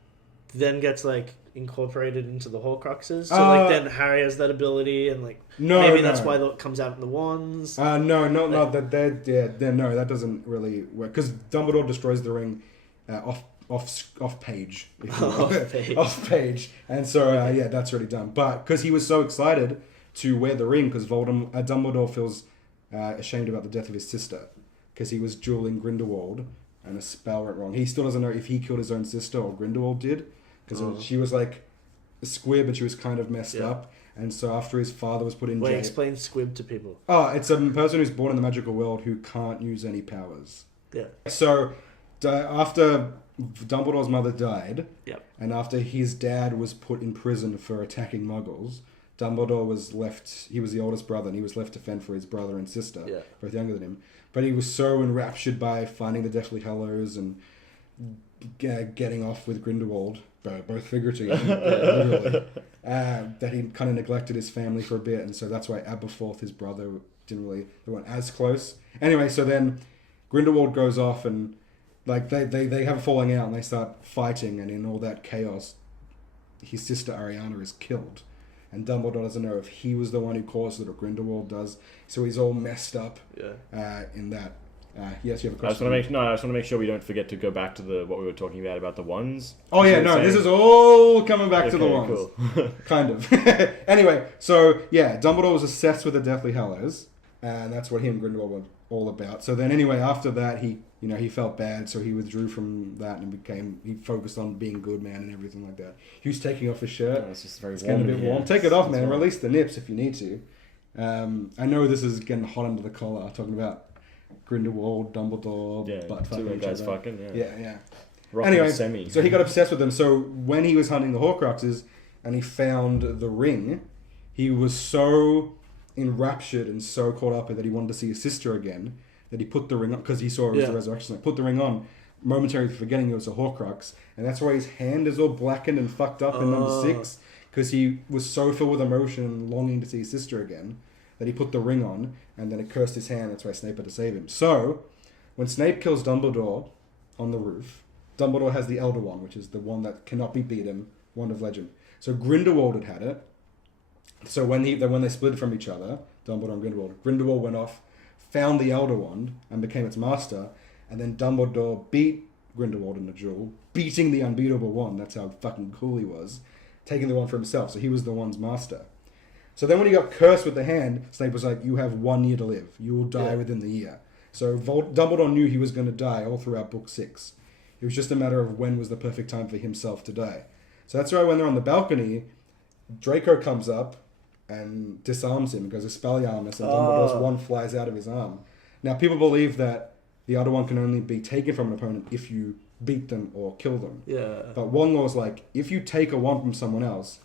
then gets like incorporated into the Horcruxes. So like then Harry has that ability, and like maybe that's why it comes out in the wands. No, that doesn't really work because Dumbledore destroys the ring off page, if you will. Off page. Off page, and so that's already done. But because he was so excited to wear the ring, because Dumbledore feels ashamed about the death of his sister, because he was dueling Grindelwald and a spell went wrong. He still doesn't know if he killed his own sister or Grindelwald did, because she was like a squib and she was kind of messed up. And so after his father was put in jail... Explain squib to people. Oh, it's a person who's born in the magical world who can't use any powers. Yeah. So after Dumbledore's mother died, and after his dad was put in prison for attacking muggles, Dumbledore was left... He was the oldest brother, and he was left to fend for his brother and sister, both younger than him. But he was so enraptured by finding the Deathly Hallows and getting off with Grindelwald, both figuratively and literally, that he kind of neglected his family for a bit, and so that's why Aberforth, his brother, they weren't as close. Anyway, so then Grindelwald goes off and like they have a falling out and they start fighting, and in all that chaos, his sister Ariana is killed. And Dumbledore doesn't know if he was the one who caused it or Grindelwald does. So he's all messed up in that. Yes, you have a question? I just want to make sure we don't forget to go back to what we were talking about the wands. Oh yeah, no, this is all coming back to the Okay, wands. cool. Kind of. Anyway, so yeah, Dumbledore was obsessed with the Deathly Hallows, and that's what he and Grindelwald were all about. So then anyway, after that, he felt bad, so he withdrew from that and he focused on being good man and everything like that. He was taking off his shirt. Oh, it's just very Getting a bit warm. Take it off, man. Release the nips if you need to. I know this is getting hot under the collar, talking about Grindelwald, Dumbledore, butt fucking two each guys other. fucking, Yeah. Rocking Anyway, semi. so he got obsessed with them. So when he was hunting the Horcruxes and he found the ring, he was so enraptured and so caught up with it that he wanted to see his sister again, that he put the ring on, because he saw it was the resurrection. Put the ring on, momentarily forgetting it was a Horcrux, and that's why his hand is all blackened and fucked up in number 6, because he was so filled with emotion and longing to see his sister again that he put the ring on, and then it cursed his hand. That's why Snape had to save him. So when Snape kills Dumbledore on the roof, Dumbledore has the Elder Wand, which is the one that cannot be beaten, Wand of Legend. So Grindelwald had it. So when they split from each other, Dumbledore and Grindelwald went off, found the Elder Wand, and became its master. And then Dumbledore beat Grindelwald in a duel, beating the unbeatable wand. That's how fucking cool he was, taking the wand for himself. So he was the wand's master. So then when he got cursed with the hand, Snape was like, you have 1 year to live. You will die within the year. So Dumbledore knew he was going to die all throughout Book 6. It was just a matter of when was the perfect time for himself to die. So that's why when they're on the balcony, Draco comes up and disarms him and goes, Expelliarmus, and Dumbledore's wand flies out of his arm. Now, people believe that the other one can only be taken from an opponent if you beat them or kill them. Yeah. But Wandlore's like, if you take a wand from someone else,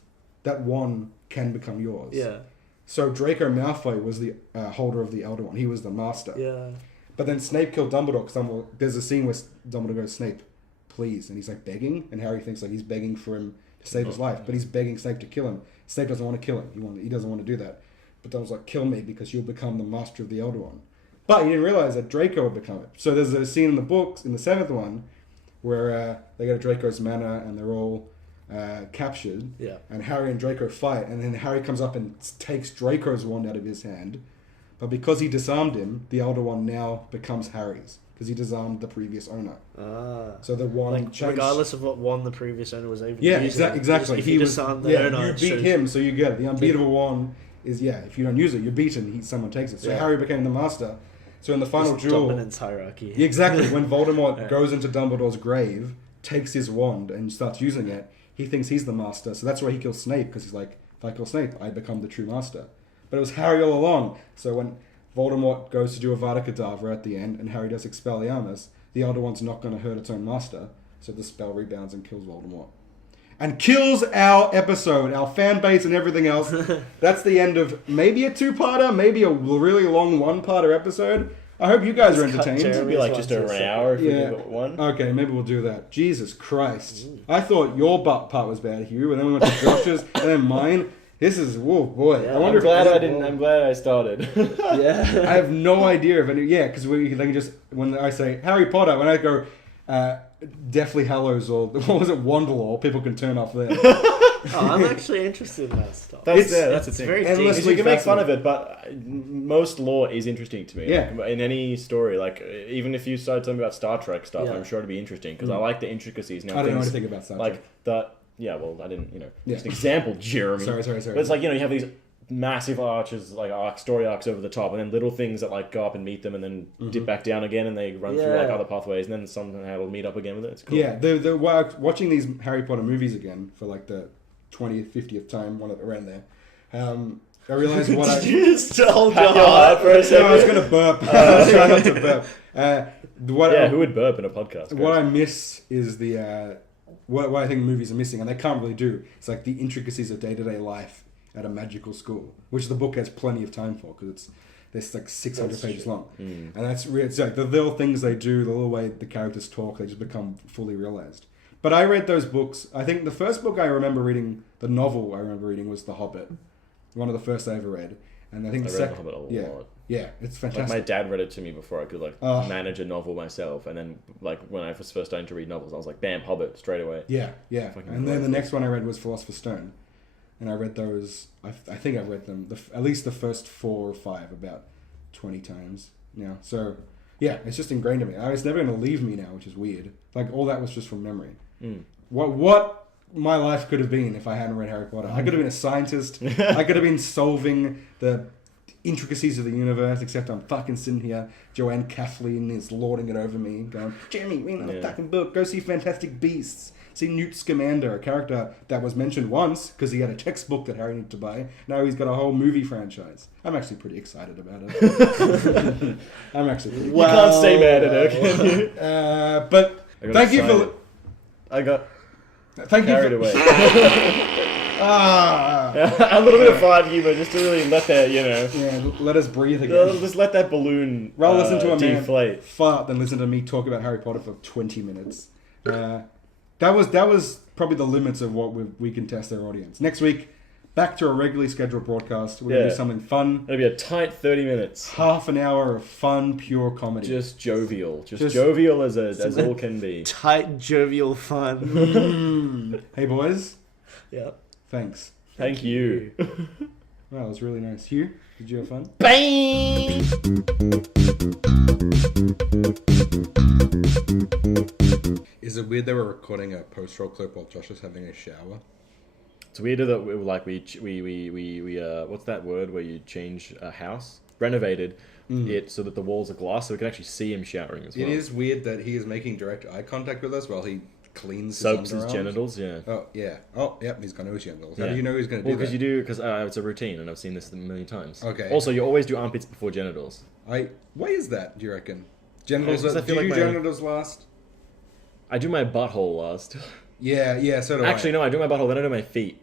that wand can become yours. Yeah. So Draco Malfoy was the holder of the Elder Wand. He was the master. Yeah. But then Snape killed Dumbledore because there's a scene where Dumbledore goes, Snape, please. And he's like begging. And Harry thinks like he's begging for him to save his life. But he's begging Snape to kill him. Snape doesn't want to kill him. He doesn't want to do that. But Dumbledore's like, kill me because you'll become the master of the Elder One. But he didn't realize that Draco would become it. So there's a scene in the books, in the 7th one, where they go to Draco's manor and they're all captured. Yeah. And Harry and Draco fight, and then Harry comes up and takes Draco's wand out of his hand. But because he disarmed him, the Elder One now becomes Harry's. Because he disarmed the previous owner. So the wand Like, changed. regardless of what wand the previous owner was able to Yeah, use. exactly. If he disarmed the owner, you it beat shows- him, so you get it. The unbeatable wand is, if you don't use it, you're beaten. Someone takes it. So Yeah. Harry became the master. So in the final This duel... dominance hierarchy. Yeah, exactly. When Voldemort Yeah. goes into Dumbledore's grave, takes his wand and starts using it, he thinks he's the master. So that's why he kills Snape, because he's like, if I kill Snape, I become the true master. But it was Harry all along. So when Voldemort goes to do Avada Kedavra at the end, and Harry does Expelliarmus, the Elder One's not going to hurt its own master. So the spell rebounds and kills Voldemort. And kills our episode, our fan base and everything else. That's the end of maybe a 2-parter, maybe a really long 1-parter episode. I hope you guys are Just cut entertained. It'd be like just over an hour if we Yeah. do it one. Okay, maybe we'll do that. Jesus Christ. I thought your butt part was bad, Hugh, and then we went to Josh's, and then mine. This is, whoa, boy. Yeah, I wonder I'm glad if I didn't. I'm glad I started. Yeah. I have no idea if any. Yeah, because they can just, when I say Harry Potter, when I go Deathly Hallows or what was it, Wandlore, people can turn off there. Oh, I'm actually interested in that stuff. That's the It's thing. very Endless deep. You can make fun of fascinating. it, but most lore is interesting to me. Yeah. Like, in any story, like even if you started talking about Star Trek stuff, Yeah. I'm sure it'd be interesting because I like the intricacies. Now, I don't know things anything about Star like Trek. the I didn't. Yeah. Just an example, Jeremy. Sorry. But it's like you have these massive arches, like story arcs over the top, and then little things that like go up and meet them, and then dip back down again, and they run through like Yeah. other pathways, and then somehow it'll meet up again with it. It's cool. Yeah, watching these Harry Potter movies again for like the 20th, 50th time, one around there. I realized what I... Did you just hold your Pat your heart heart for a No, second. I was going to burp. I was trying not to burp. Who would burp in a podcast? What I miss is the... what I think movies are missing, and they can't really do, it's like the intricacies of day-to-day life at a magical school, which the book has plenty of time for, because it's like 600 That's pages true. long. And that's it's like the little things they do, the little way the characters talk, they just become fully realized. But I read those books. I think the first book I remember reading, the novel I remember reading, was The Hobbit. One of the first I ever read. And I think I the read second... The Hobbit a yeah, lot. yeah, it's Like fantastic. my dad read it to me before I could Oh. manage a novel myself, and then like when I was first starting to read novels, I was like, bam, Hobbit straight away. Yeah. Fucking And then great. the next one I read was Philosopher's Stone. And I read those, I think I've read them, at least the first 4 or 5 about 20 times now. So, yeah, it's just ingrained in me. It's never going to leave me now, which is weird. Like, all that was just from memory. What my life could have been if I hadn't read Harry Potter. I could have been a scientist. I could have been solving the intricacies of the universe, except I'm fucking sitting here. Joanne Kathleen is lording it over me, going, Jeremy, read another fucking book. Go see Fantastic Beasts. See Newt Scamander, a character that was mentioned once because he had a textbook that Harry needed to buy. Now he's got a whole movie franchise. I'm actually pretty excited about it. I'm actually pretty You can't stay mad at her, can you? But I got thank you for... excited. I got Thank you carried for... away. Ah! A little bit of fart humor, just to really let that, Yeah, let us breathe again. just let that balloon Rather listen to a man deflate. fart than listen to me talk about Harry Potter for 20 minutes. That was probably the limits of what we can test our audience. Next week, back to a regularly scheduled broadcast. We're going to do something fun. It'll be a tight 30 minutes. Half an hour of fun, pure comedy. Just jovial. Just Just- jovial as all can be. Tight, jovial fun. Hey, boys. Yeah. Thanks. Thank you. Wow, that was really nice. Hugh, did you have fun? Bang! Is it weird they were recording a post-roll clip while Josh is having a shower? It's weirder that we what's that word where you change a house? Renovated it so that the walls are glass so we can actually see him showering as well. It is weird that he is making direct eye contact with us while he cleans Soaps his underarms. genitals, yeah. Oh, yeah. Oh, yep, he's gonna his genitals. How Yeah. do you know he's gonna do Well, that? because it's a routine, and I've seen this a million times. Okay. Also, you always do armpits before genitals. Why is that, do you reckon? Genitals, Because I do feel you like do my- genitals last? I do my butthole last. Yeah, so do Actually, I. no, I do my butthole, then I do my feet.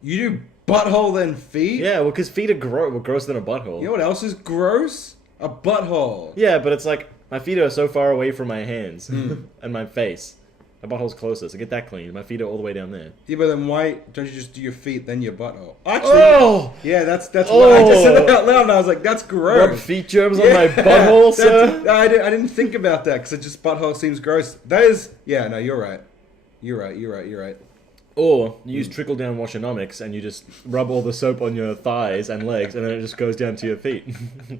You do butthole then feet? Yeah, well, because feet are grosser than a butthole. You know what else is gross? A butthole. Yeah, but it's like my feet are so far away from my hands and my face. My butthole's closer, so get that clean. My feet are all the way down there. Yeah, but then why don't you just do your feet then your butthole? Actually, Oh! yeah, that's what I just said that out loud, and I was like, that's Rub gross. feet germs on my butthole, sir? I didn't think about that because it just butthole seems gross. That is, yeah, no, you're right. You're right. Or you use trickle-down washonomics and you just rub all the soap on your thighs and legs, and then it just goes down to your feet.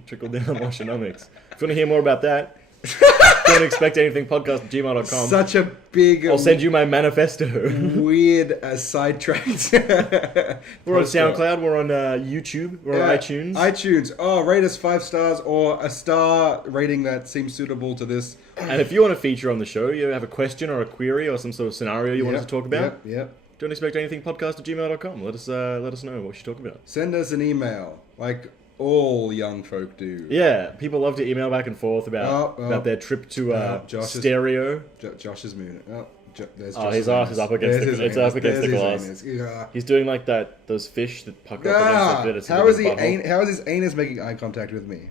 Trickle-down washonomics. If you want to hear more about that, don't expect anything podcast@gmail.com. Such a big, I'll send you my manifesto. weird sidetracked. We're on SoundCloud, we're on YouTube, we're on iTunes. iTunes. Oh, rate us 5 stars or a star rating that seems suitable to this. And if you want to feature on the show, you have a question or a query or some sort of scenario you want us to talk about, Yep. don't expect anything podcast@gmail.com. Let us know what you should talk about. Send us an email, like all young folk do. Yeah, people love to email back and forth about their trip to Stereo. Josh's moon. There's His ass is up against the glass. Yeah. He's doing like those fish that pucker up against it. How is his anus making eye contact with me?